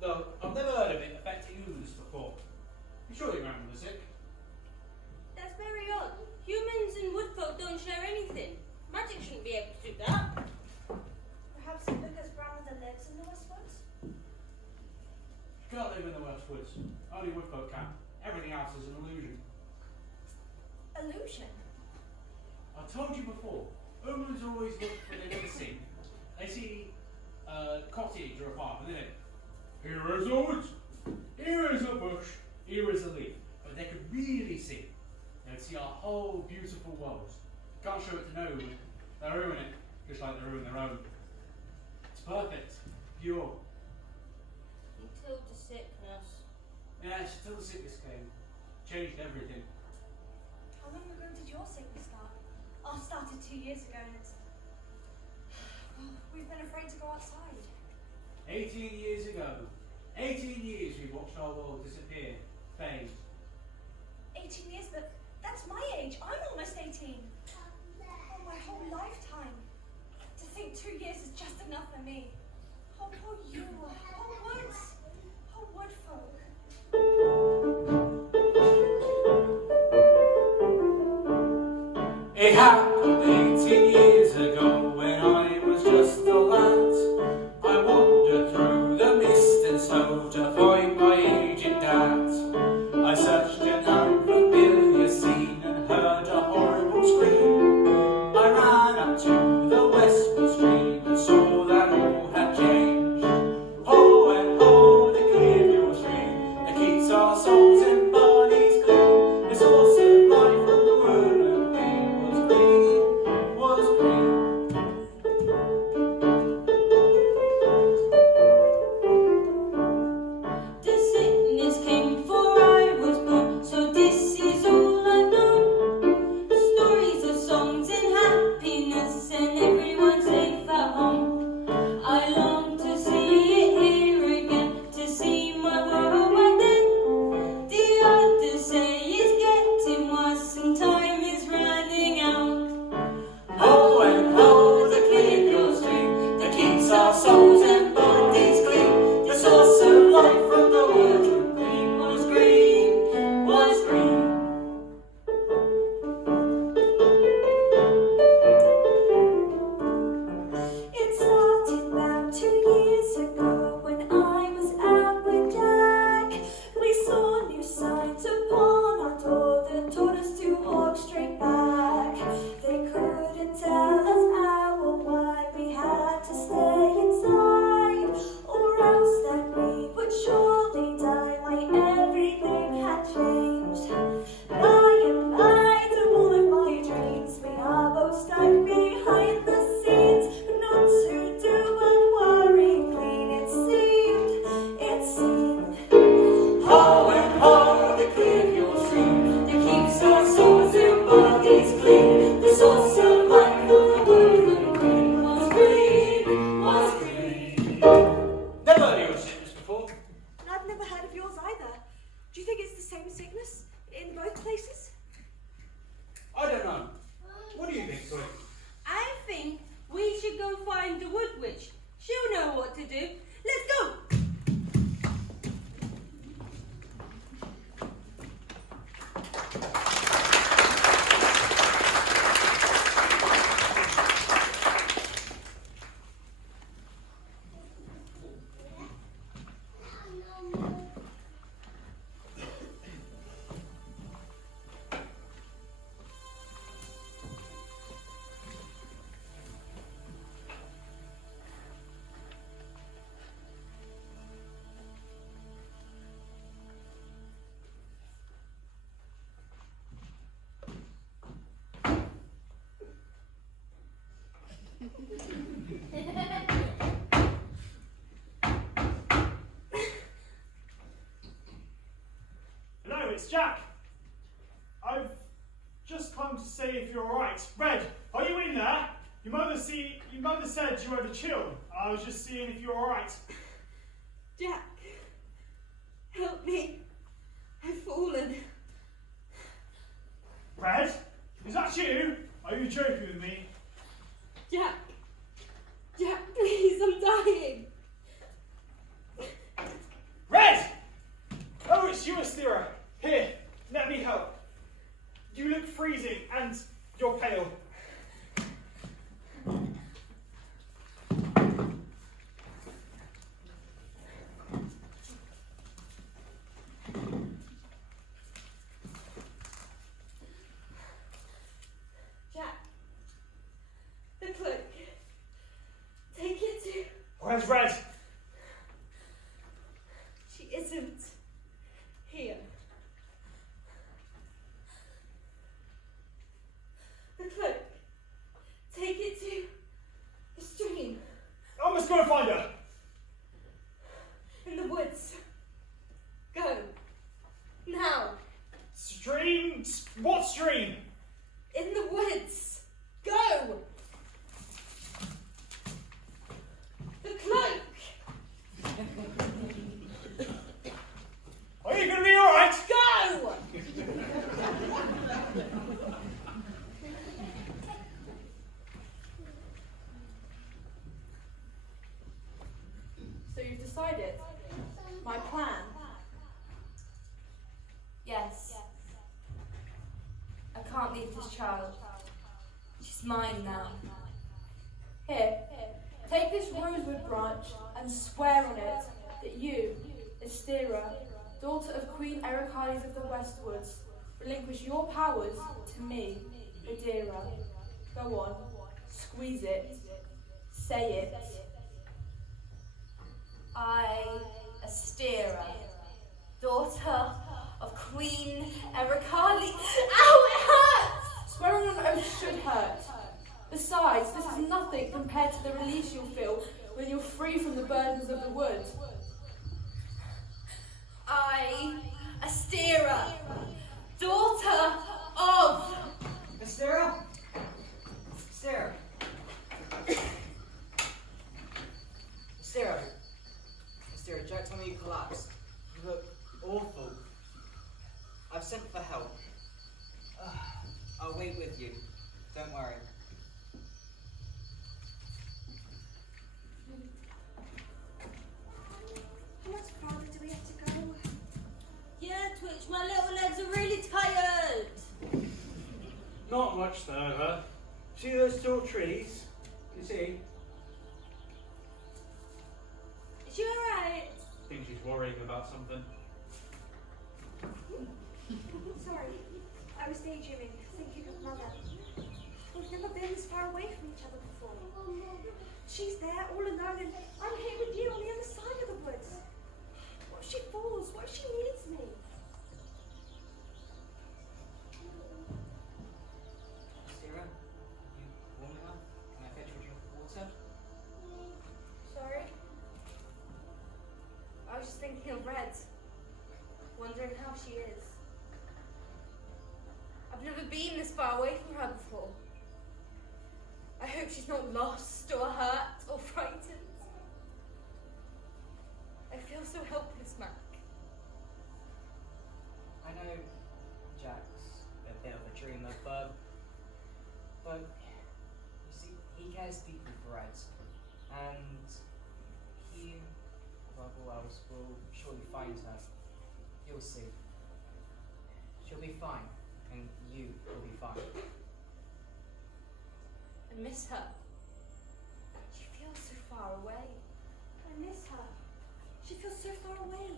Though, I've never heard of it affecting humans before. You sure your grandmother's sick? That's very odd. Humans and woodfolk don't share anything. Magic shouldn't be able to do that. Perhaps it's because grandmother lives in the West Woods? You can't live in the West Woods. Only woodfolk can. Everything else is an illusion. Illusion? I told you before, humans always look for they never see. They see a cottage or a farm, and then here is a wood, here is a bush, here is a leaf. But they could really see. They'd see our whole beautiful world. Can't show it to no one. They ruin it, just like they ruin their own. It's perfect, pure. Until the sickness. Yeah, it's until the sickness came. Changed everything. How long ago did your sickness start? Ours started 2 years ago and it's... we've been afraid to go outside. 18 years ago. 18 years we watched our world disappear, fade. 18 years, but that's my age. I'm almost 18. Oh, my whole lifetime. To think 2 years is just enough for me. Oh, poor you. Poor woods. Poor wood folk. It happened 18 years ago when I was just a lad. I wandered through the mist and snow to find my aged dad. I searched an unfamiliar scene and heard a horrible scream. I ran up to the westward stream and saw that all had changed. Oh, and oh, the clear pure stream that keeps our souls and bodies clean. The source of life from the world was green, was green. The sickness came before I was born, so this is all I've known. Stories of songs and happiness, and everyone safe at home. I long to see it here again, to see my world back then. The others say it's getting worse, and time is running out. Oh, and oh, the clear pure stream that keeps our souls and bodies clean. The source of life from the world green was green, was green. It started about 2 years ago when I was out with Jack. We saw new signs upon our door that told us to walk straight back. They couldn't tell us how or why we had to stay inside, or else that we would surely die. Why everything had changed. By and by, to all of my dreams, we are both stuck behind the scenes, not to do and worry clean. It seemed. Oh, and oh, the clear pure stream that keeps our souls and bodies clean. The source of life from the world green was green, was green. Never heard of your sickness before. And I've never heard of yours either. Do you think it's the same sickness in both places? I don't know. What do you think, Twig? I think we should go find the wood witch. She'll know what to do. Let's go! Hello, it's Jack. I've just come to say if you're alright. Red, are you in there? Your mother said you were to chill. I was just seeing if you're alright. Jack, help me. I've fallen. Red, is that you? Are you joking with me? Jack, please, I'm dying. is red. She isn't here. The cloak. Take it to the stream. I must go and find her. In the woods. Go. Now. Stream? What stream? In the woods. Go. The cloak. Are you going to be alright? Go. So you've decided? My plan? Yes. I can't leave this child. She's mine now. Here, take this rosewood branch and swear on it that you, Astera, daughter of Queen Ericales of the Westwoods, relinquish your powers to me, Hedera. Go on, squeeze it, say it. I, Astera, daughter of Queen Ericales. Ow, it hurts! Swearing on oath should hurt. Besides, this is nothing compared to the release you'll feel when you're free from the burdens of the wood. I, Astera, daughter of... Astera? Astera? Astera? Astera, Jack told me you collapsed. You look awful. I've sent for help. I'll wait with you. Don't worry. How much farther do we have to go? Yeah, Twitch, my little legs are really tired. Not much further. See those tall trees? You see? Is she alright? I think she's worrying about something. Sorry, I was daydreaming, thinking of Mother. We've never been this far away from each other before. She's there, all alone, and I'm here with you on the other side of the woods. What if she falls? What if she needs me? Astera, you warm enough? Can I fetch you a drink of water? Sorry? I was just thinking of Red. Wondering how she is. I've never been this far away from her before. I hope she's not lost or hurt or frightened. I feel so helpless, Mack. I know Jack's a bit of a dreamer, but you see, he cares deeply for Red, and he, above all else, will surely find her. You'll see. She'll be fine, and you will be fine. I miss her. She feels so far away. I miss her. She feels so far away.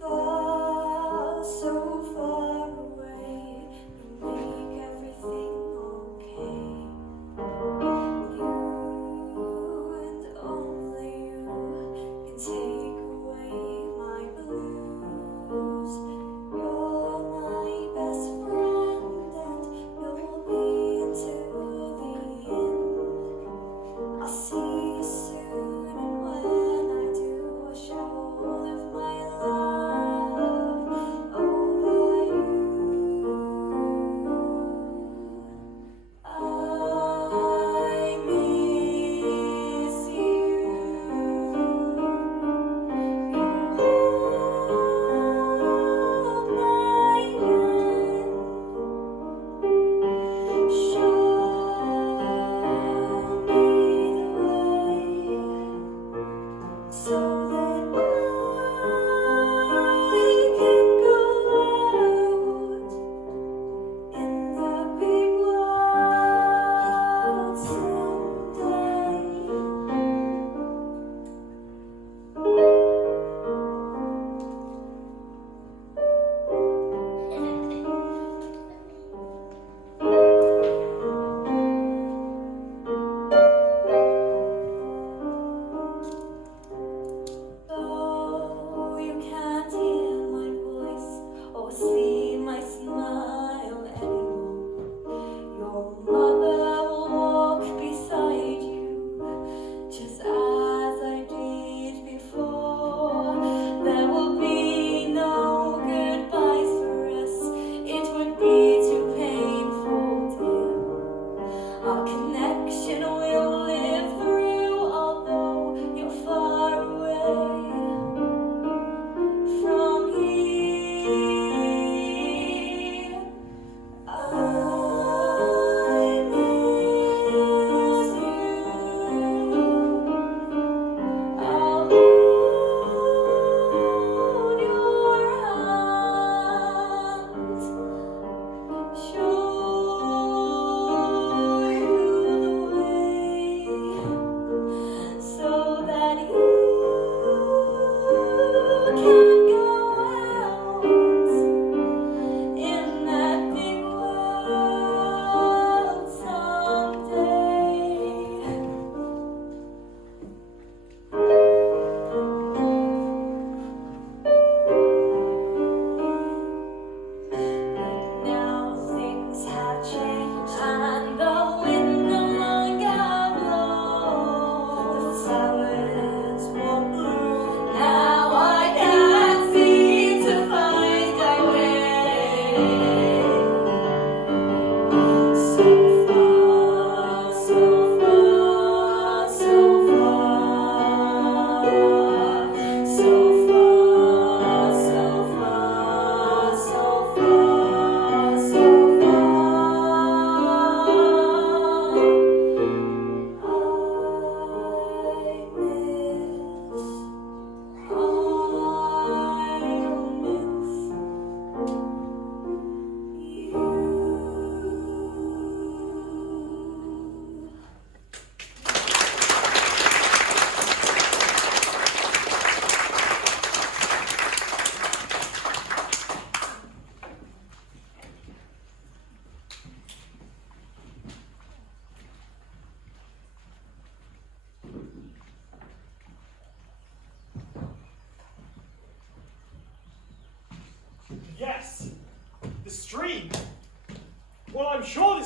Far, so far away, you make everything okay. You and only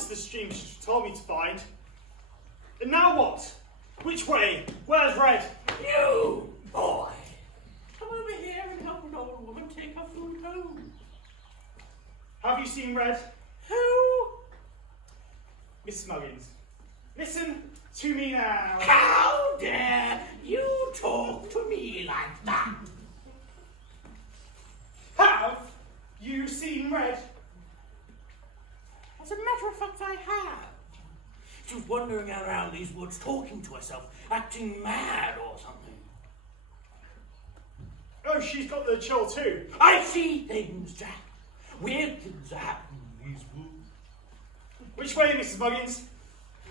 it's the stream she told me to find. And now what? Which way? Where's Red? You, boy! Come over here and help an old woman take her food home. Have you seen Red? Who? Mrs. Muggins. Listen to me now. How dare you talk to me like that? Have you seen Red? As a matter of fact, I have. She was wandering around these woods talking to herself, acting mad or something. Oh, she's got the chill too. I see things, Jack. Weird things are happening in these woods. Which way, Mrs. Muggins?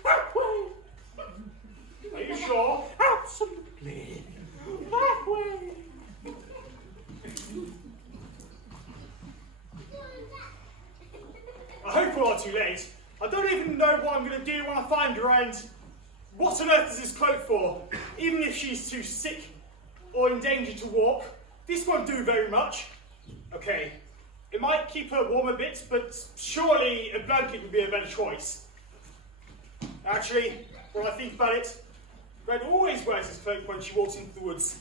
That way. Are you sure? Absolutely. That way. I hope we're not too late. I don't even know what I'm going to do when I find her, and what on earth is this cloak for? Even if she's too sick or in danger to walk, this won't do very much. Okay, it might keep her warm a bit, but surely a blanket would be a better choice. Actually, when I think about it, Red always wears his cloak when she walks into the woods.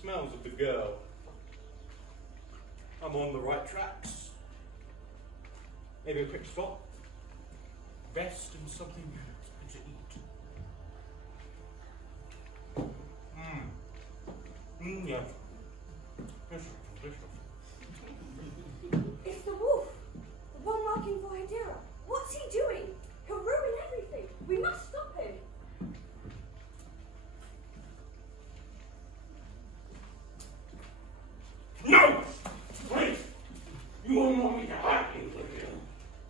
Smells of the girl. I'm on the right tracks. Maybe a quick stop. Rest and something to eat. Yeah. It's the wolf. The one working for Hedera. What's he doing? He'll ruin everything. We must stop him. No! Wait! You won't want me to hurt you, will you?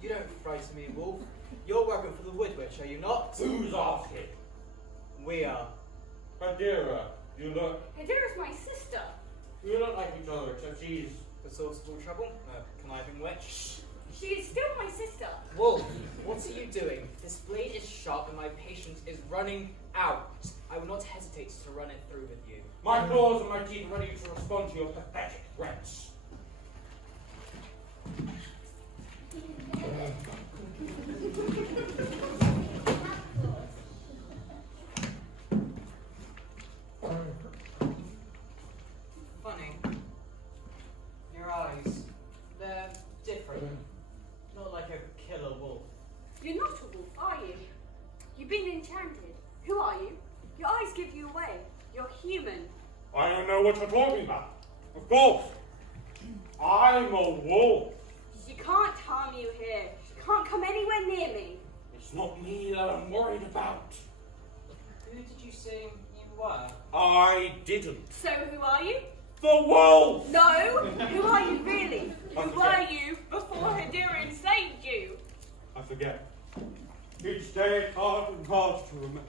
You don't frighten me, Wolf. You're working for the Wood Witch, are you not? Who's asking? We are. Hedera, you look Hedera's my sister. like each other, except she's The source of all trouble? Conniving witch? She is still my sister. Wolf, what are you doing? This blade is sharp and my patience is running out. I will not hesitate to run it through with you. my claws and my teeth ready to respond to your pathetic threats. Funny. Your eyes, they're different. Not like a killer wolf. You're not a wolf, are you? You've been enchanted. Who are you? Your eyes give you away. You're human. I don't know what you're talking about. Of course. I'm a wolf. You can't harm you here. You can't come anywhere near me. It's not me that I'm worried about. Who did you say you were? I didn't. So who are you? The wolf! No! Who are you really? I Who forget. were you before Hedera saved you? I forget. Each day it's hard and hard to remember.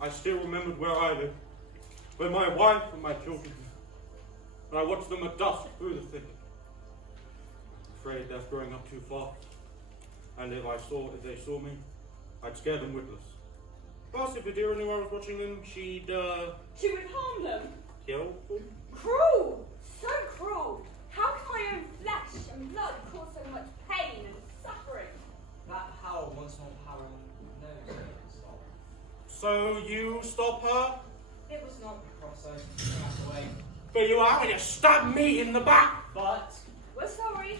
I still remembered where I lived, where my wife and my children lived, and I watched them at dusk through the thicket. Afraid they're growing up too far, and if they saw me, I'd scare them witless. Plus, if Hedera knew I was watching them, she'd She would harm them. kill them. Cruel! So cruel! How can my own flesh and blood cause so much pain and suffering? That howl once more power knows it stop. So you stop her? It was not prophesied. Out away. But you are, and you stabbed me in the back! But We're sorry.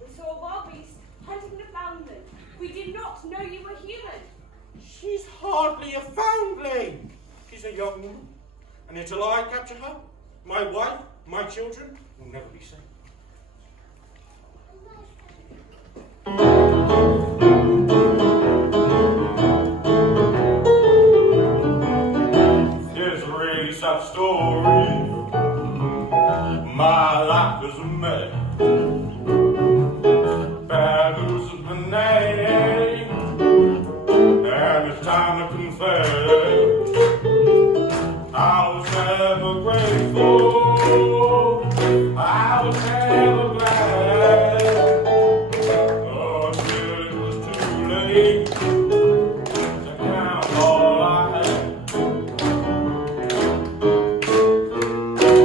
We saw a wild beast hunting the foundling. We did not know you were human. She's hardly a foundling. She's a young woman. And until I capture her, my wife, my children will never be safe. It's a really sad story. My life is a mess. my name, and it's time to confess, I was never grateful, I was never glad, until it was too late to count all I had.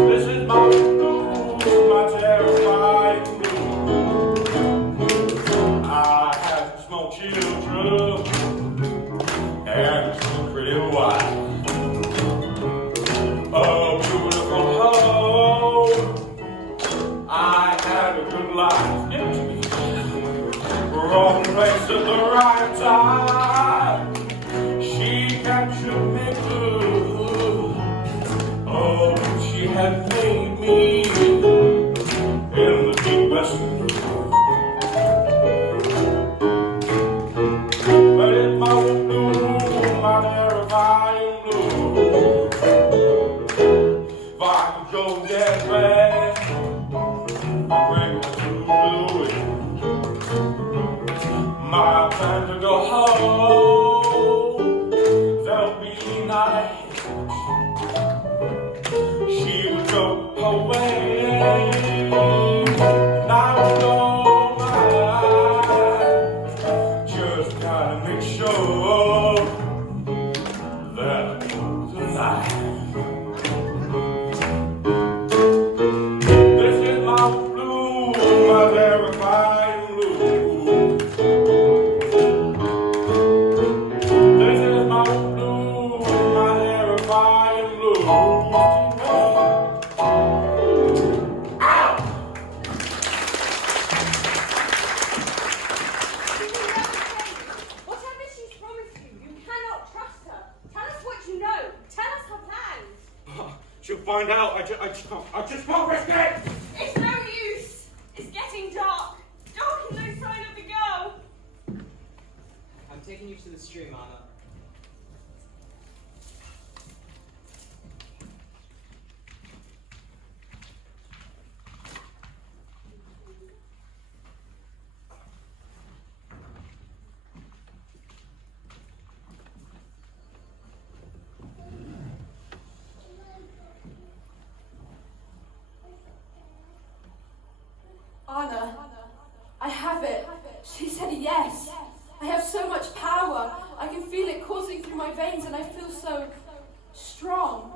This is my blues, my terrifying blues. I had some small children and some pretty wives. A beautiful home. I had a good life. Wrong place at the right time. She captured me good. Oh, she had made me in the deep western. But it's my blue, my terrifying blue. If I could go get back, I'd bring my true blue in. My plan to go home, there'll be night. She would go away, and I would go mine. Just gotta make sure that I was alive. This is my blue, my terrifying blue. This is my blue, my terrifying blue. Whatever she's promised you, you cannot trust her. Tell us what you know. Tell us her plans. She'll find out. I just can't risk it. It's no use. It's getting dark. Dalton, no sign of the girl. I'm taking you to the stream, Anna. Anna, I have it. She said yes. I have so much power. I can feel it coursing through my veins and I feel so strong.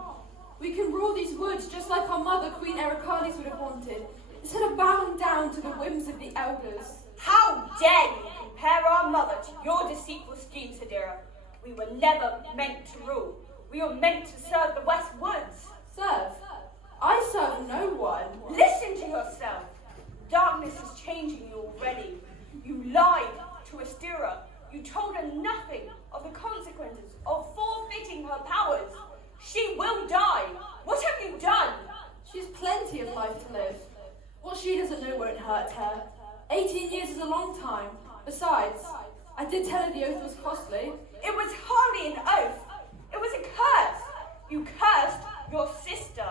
We can rule these woods just like our mother, Queen Erikanes, would have wanted, instead of bowing down to the whims of the elders. How dare you compare our mother to your deceitful schemes, Hedera? We were never meant to rule. We were meant to serve the West Woods. Serve? I serve no one. Listen to yourself. Darkness is changing you already. You lied to Astera. You told her nothing of the consequences of forfeiting her powers. She will die. What have you done? She has plenty of life to live. What she doesn't know won't hurt her. 18 years is a long time. Besides, I did tell her the oath was costly. It was hardly an oath. It was a curse. You cursed your sister.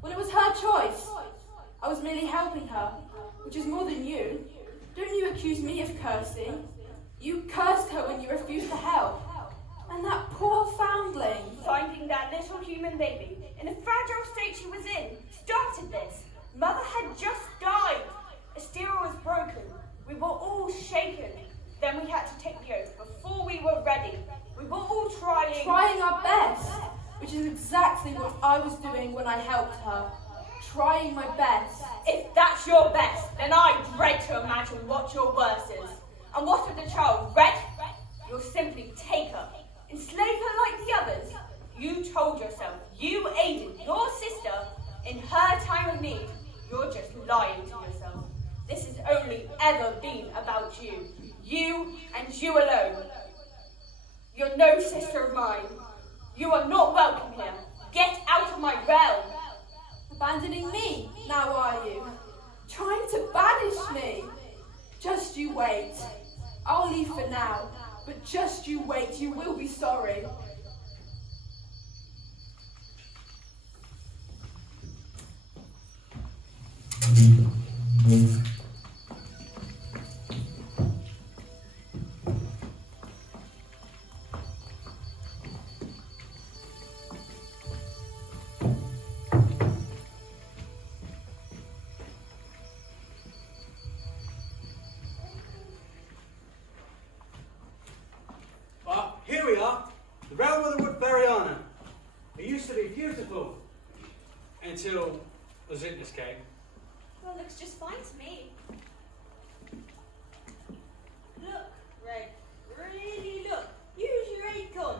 Well, it was her choice. I was merely helping her, which is more than you. Don't you accuse me of cursing. You cursed her when you refused to help. And that poor foundling. Finding that little human baby in a fragile state she was in started this. Mother had just died. Astera was broken. We were all shaken. Then we had to take the oath before we were ready. We were all trying our best, which is exactly what I was doing when I helped her. Trying my best. If that's your best, then I dread to imagine what your worst is. And what of the child, Red? You'll simply take her, enslave her like the others. You told yourself you aided your sister in her time of need. You're just lying to yourself. This has only ever been about you. You and you alone. You're no sister of mine. You are not welcome here. Get out of my realm. Abandoning me, now are you? Trying to banish me? Just you wait. I'll leave for now, but just you wait, you will be sorry. we are, the realm of the Woodburyana. It used to be beautiful until the Zintness came. Well, looks just fine to me. Look, Red. Really look. Use your acorn.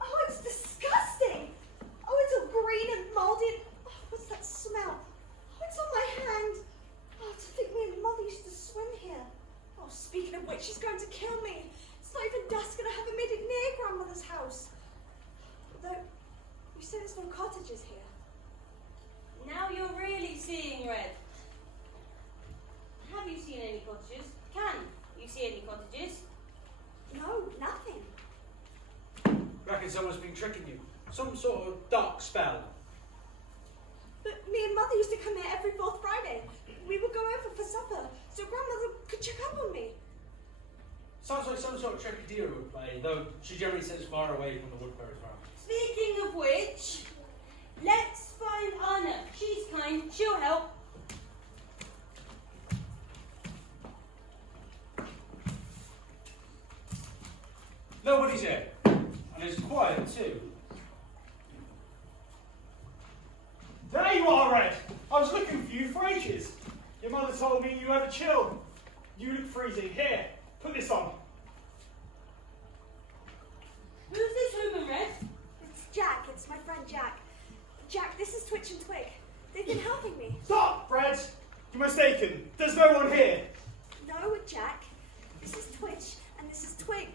Oh, it's disgusting! Oh, it's all green and mouldy. Oh, what's that smell? Oh, it's on my hand. Oh, to think me and Mother used to swim here. Oh, speaking of which, she's going to kill me. It's not even dusk and I haven't made it near Grandmother's house. Though, you say there's no cottages here. Now you're really seeing red. Have you seen any cottages? Can you see any cottages? No, nothing. Reckon someone's been tricking you. Some sort of dark spell. But me and Mother used to come here every 4th Friday. We would go over for supper, so Grandmother could check up on me. Sounds like some sort of trick Hedera would play, though she generally sits far away from the Woodbury farm. Speaking of which, let's find Anna. She's kind. She'll help. Nobody's here. And it's quiet too. There you are, Red. I was looking for you for ages. Your mother told me you had a chill. You look freezing. Here, put this on. Who's this woman, Red? It's Jack. It's my friend Jack. Jack, this is Twitch and Twig. They've been helping me. Stop, Red. You're mistaken. There's no one here. No, Jack. This is Twitch and this is Twig.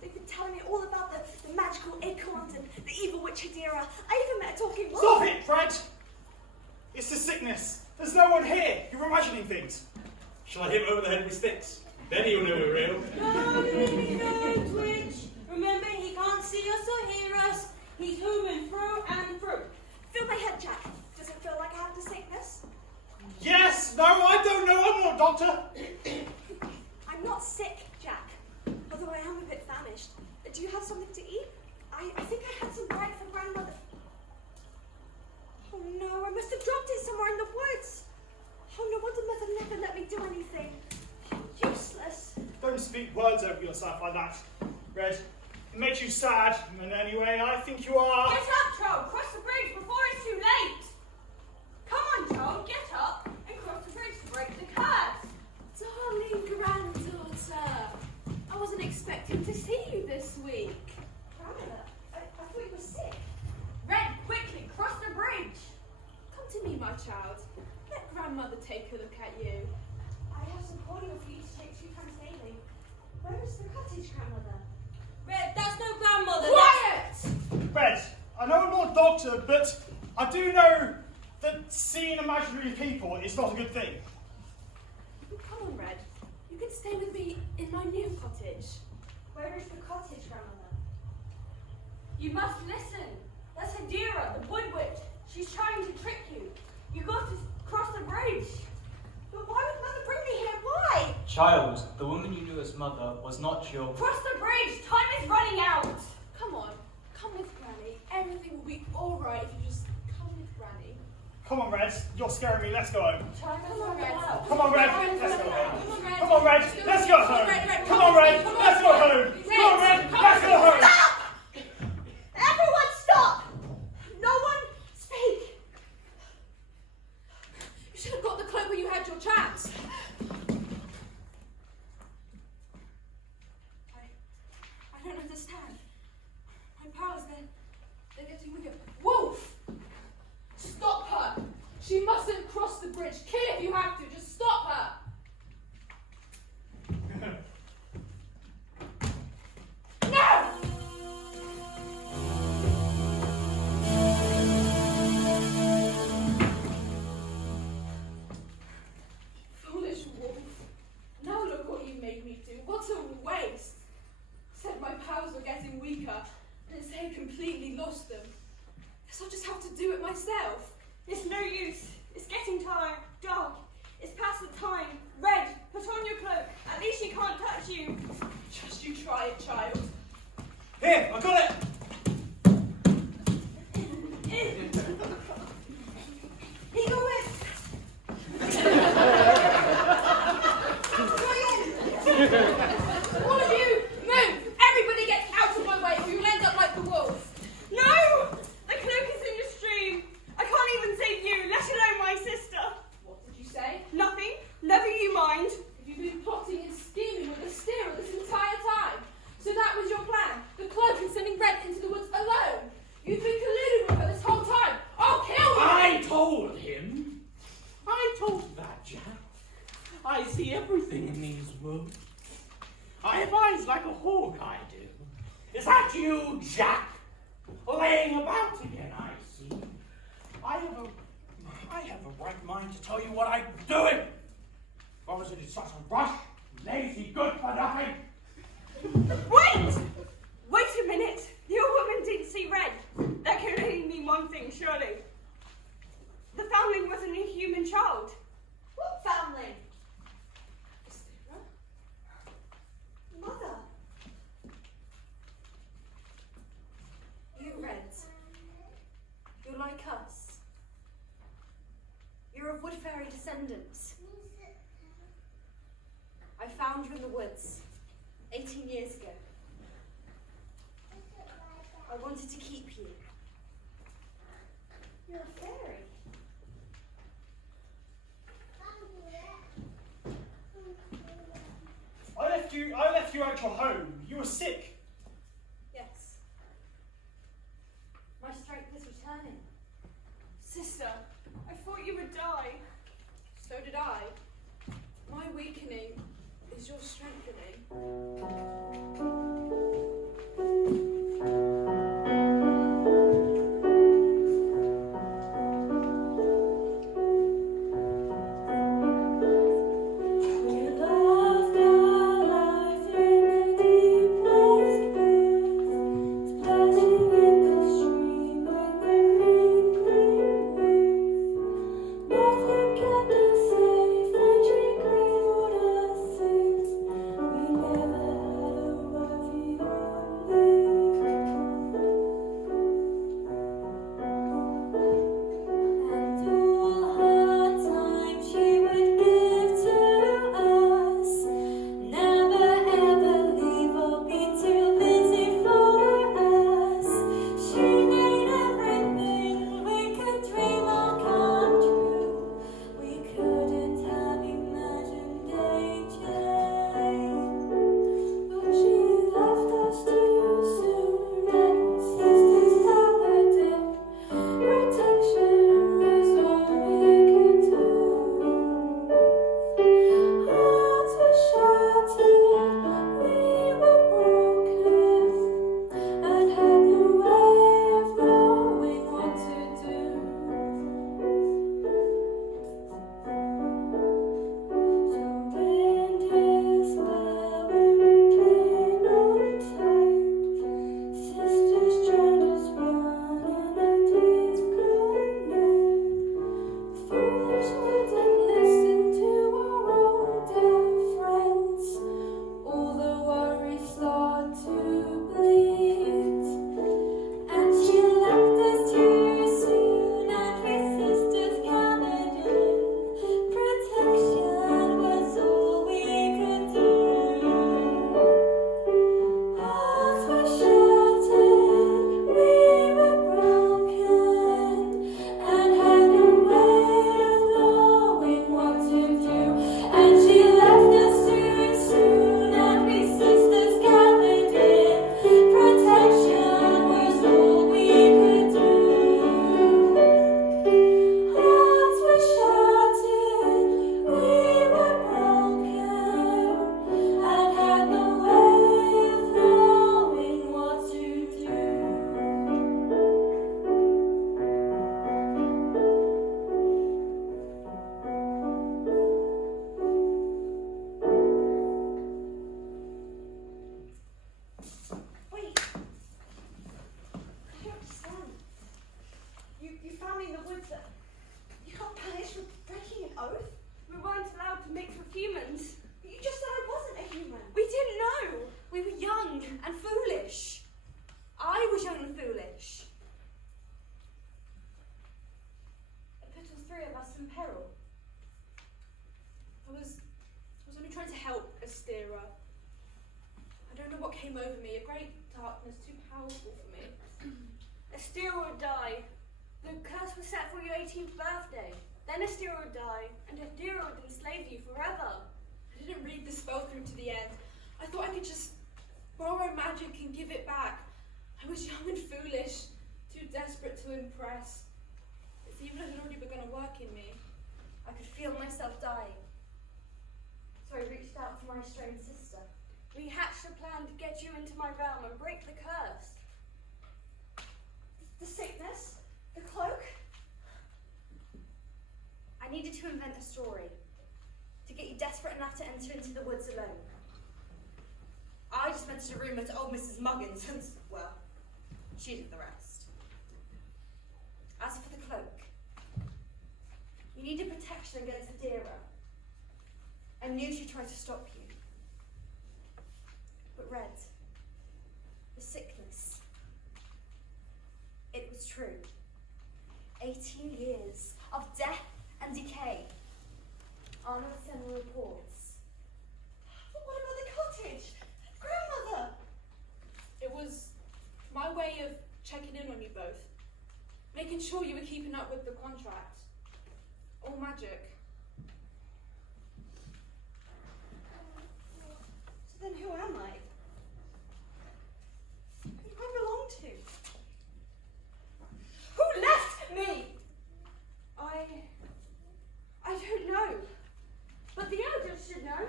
They've been telling me all about the magical acorns and the evil witch Hedera. I even met a talking wolf. Stop it, Fred! It's the sickness. There's no one here. You're imagining things. Shall I hit him over the head with sticks? Then he'll know we're real. No, Twitch. Remember, he can't see us or hear us. He's human through and through. Feel my head, Jack. Does it feel like I have the sickness? Yes! No, I don't know. I'm not a doctor. I'm not sick, Jack. Although I am a bit famished. Do you have something to eat? I think I had some bread for Grandmother. Oh no, I must have dropped it somewhere in the woods. Oh, no wonder Mother never let me do anything. Oh, useless. Don't speak words over yourself like that, Red. It makes you sad. And anyway, I think you are... Get up, Troll! Cross the bridge before it's too late! Come on, Troll, get up and cross the bridge to break the curse! Darling granddaughter, I wasn't expecting to see you this week. Grandmother, I thought you were sick. Red, quickly, cross the bridge! Come to me, my child. Let Grandmother take a look at you. I have some cordial for you to take 2 times daily. Where is the cottage, Grandmother? Red, that's no grandmother. Quiet! Red, I know I'm not a doctor, but I do know that seeing imaginary people is not a good thing. Come on, Red. You can stay with me in my new cottage. Where is the cottage, Grandmother? You must listen. That's Hedera, the wood witch. She's trying to trick you. You got to cross the bridge. But why would Mother bring me here? Why? Child, the woman you knew as Mother was not your... Cross the bridge. Time is running out. Come on. Come with Granny. Everything will be alright if you just come with Granny. Come on, Red. You're scaring me. Let's go home. Come on, Red. Come on, Red. Let's go home. Come on, Red. Come on, Red. Let's go home. Come on, Red. Let's go home. Come on, Red. Let's go home. Stop! Everyone stop! No one speak! You should have got the cloak when you had your chance. I don't understand. My powers, they're getting weaker. Wolf! Stop her! She mustn't cross the bridge. Kill if you have to. Just stop her! No! Foolish wolf. Now look what you made me do. What a waste. Said my powers were getting weaker, and it's they completely lost them. Guess I'll just have to do it myself. It's no use. It's getting tired, dark. It's past the time. Red, put on your cloak. At least she can't touch you. Just you try it, child. Here, I got it! Eagle Whip! All of you, move! these woods. I have eyes like a hawk, I do. Is that you, Jack? Laying about again, I see. I have a right mind to tell you what I'm doing. Or was it in such a rush? Lazy, good for nothing. Wait! Wait a minute. The old woman didn't see red. That can only mean one thing, surely. The foundling wasn't a human child. What foundling? Astera? Mother. You, Reds. You're like us. You're of wood fairy descendants. I found you in the woods 18 years ago. I wanted to keep you. You're a fairy. I left you at your home. You were sick. Yes. My strength is returning. Sister, I thought you would die. So did I. My weakening is your strengthening. trying to help Astera. I don't know what came over me, a great darkness too powerful for me. Astera would die. The curse was set for your 18th birthday. Then Astera would die, and Hedera would enslave you forever. I didn't read the spell through to the end. I thought I could just borrow magic and give it back. I was young and foolish, too desperate to impress. Its evil had already begun to work in me. I could feel myself dying. So I reached out to my estranged sister. We hatched a plan to get you into my realm and break the curse. The sickness? The cloak? I needed to invent a story to get you desperate enough to enter into the woods alone. I just mentioned a rumour to old Mrs. Muggins and, well, she did the rest. As for the cloak, you needed protection against Hedera. I knew she tried to stop you. But Red, the sickness, it was true. 18 years of death and decay. Arnold sent reports. But what about the cottage? Grandmother! It was my way of checking in on you both. Making sure you were keeping up with the contract. All magic. So then who am I? Who do I belong to? Who left me? I don't know. But the elders should know.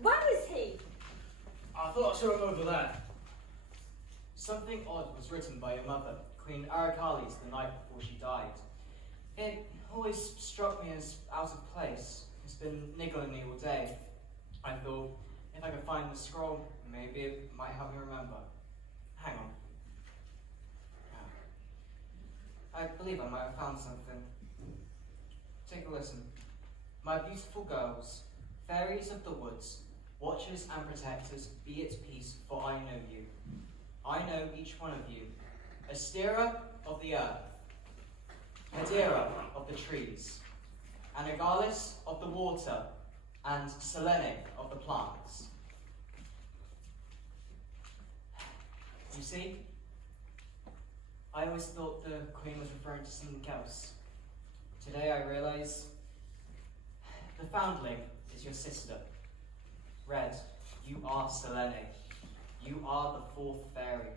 Where is he? I thought I saw him over there. Something odd was written by your mother, Queen Arakalis, the night before she died. It always struck me as out of place. It's been niggling me all day. I thought, if I could find the scroll, maybe it might help me remember. Hang on. I believe I might have found something. Take a listen. My beautiful girls, fairies of the woods, watchers and protectors, be at peace, for I know you. I know each one of you. Astera of the earth, Hedera of the trees, Anagalis of the water, and Selene of the plants. You see, I always thought the Queen was referring to something else. Today I realize the foundling is your sister. Red, you are Selene. You are the fourth fairy.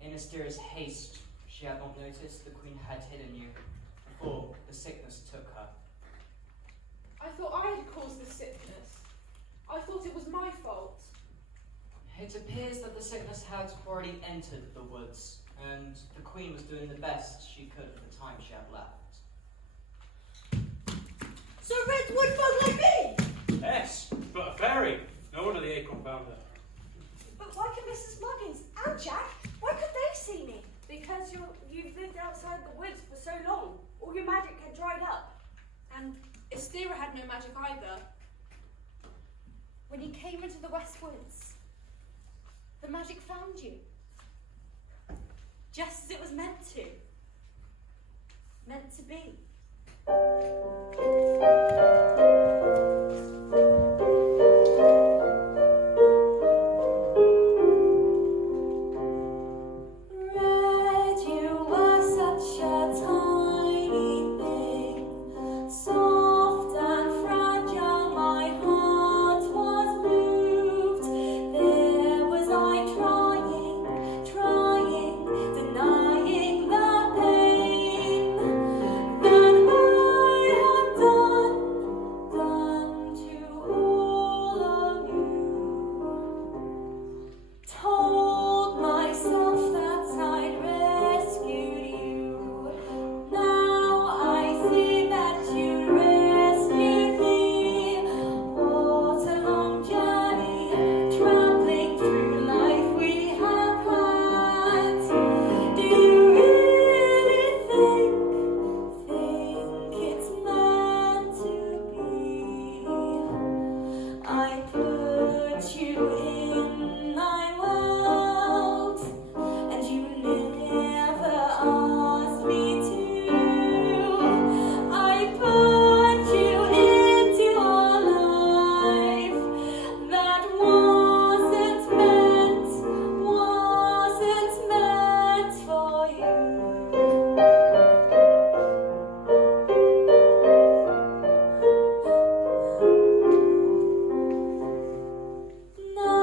In Astera's haste, she had not noticed the Queen had hidden you before the sickness took her. I thought I had caused the sickness. I thought it was my fault. It appears that the sickness had already entered the woods, and the Queen was doing the best she could with the time she had left. So Red's wood folk like me? Yes, but a fairy. No wonder the acorn found her. But why can Mrs. Muggins and Jack, why could they see me? Because you've lived outside the woods for so long. All your magic had dried up. And Astera had no magic either. When you came into the West Woods, the magic found you. Just as it was meant to. Meant to be. Red, you were such a tiny thing, soft and fragile. My heart was moved. There was I trying, denying the pain that I had done to all of you. Told myself that I'd rescued you. Now I see that you rescued me. What a long journey, traveling through life we have had. Do you really think it's meant to be? I put you in my world, and you never asked me to. I put you into a life that wasn't meant for you. Now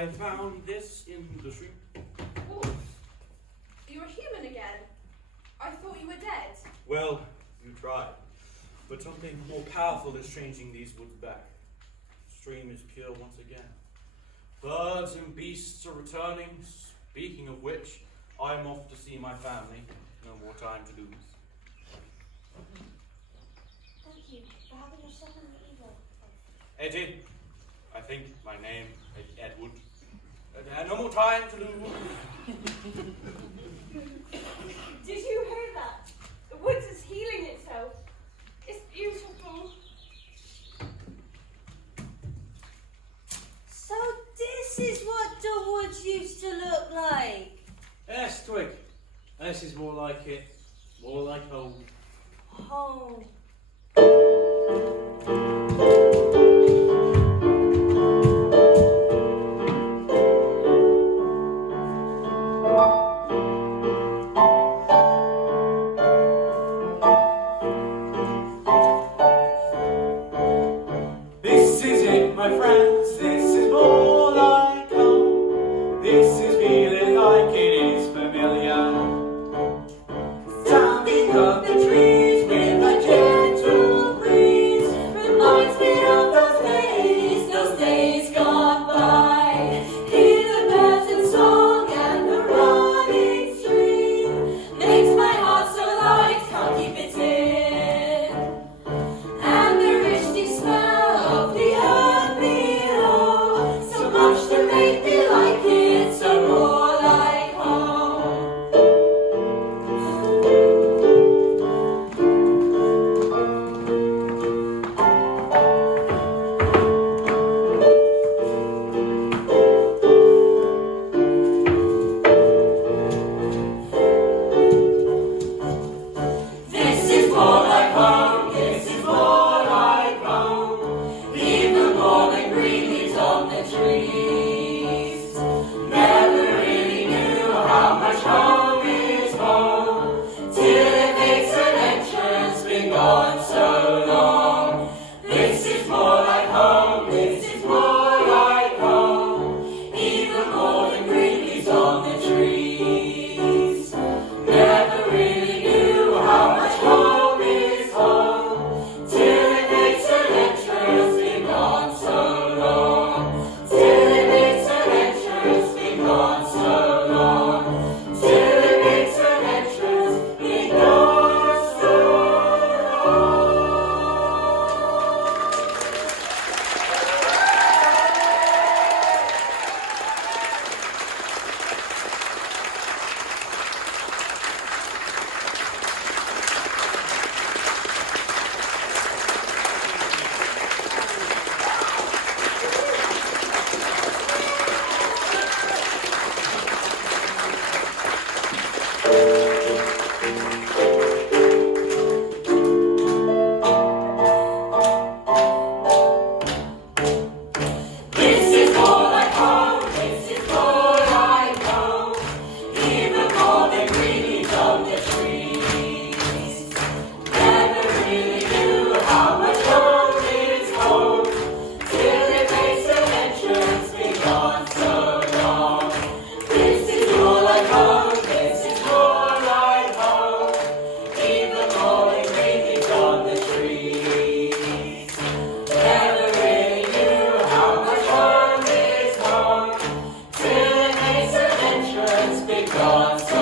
I found this in the street. Wolf, you're a human again. I thought you were dead. Well, you tried. But something more powerful is changing these woods back. The stream is pure once again. Birds and beasts are returning. Speaking of which, I am off to see my family. No more time to lose. Thank you for having yourself in the evil. Eddie, I think my name is Edward. No more time to lose. Did you hear that? The woods is healing itself. It's beautiful. So this is what the woods used to look like. Yes, Twig. This is more like it. More like home. Home. This is it, my friends, this is more like home. This is feeling like it is familiar. Sounding of the trees with a gentle breeze reminds me of those days gone by. Hear the birds in song and the running stream makes my heart so light, can't keep it in. And the rich deep smell of the earth below, so much to make me like it, so more like home. This is more like home, this is more like home, even more than green leaves on the trees. Never really knew how much home is home, till it makes an entrance, been gone so long. This is more like home, this is more like home, even more than green leaves on the trees. Never really knew how much home is home, till it makes an entrance, been gone so long. Till it makes an entrance, been gone so long. Till it makes an entrance, been gone so long. This is more like home, this is more like home, even more than green leaves on the trees. Never really knew how much home is home, till it makes an entrance, been gone so long. This is more like home, this is more like home, even more than green leaves on the trees. Never really knew how much home is home, till it makes an entrance, been gone so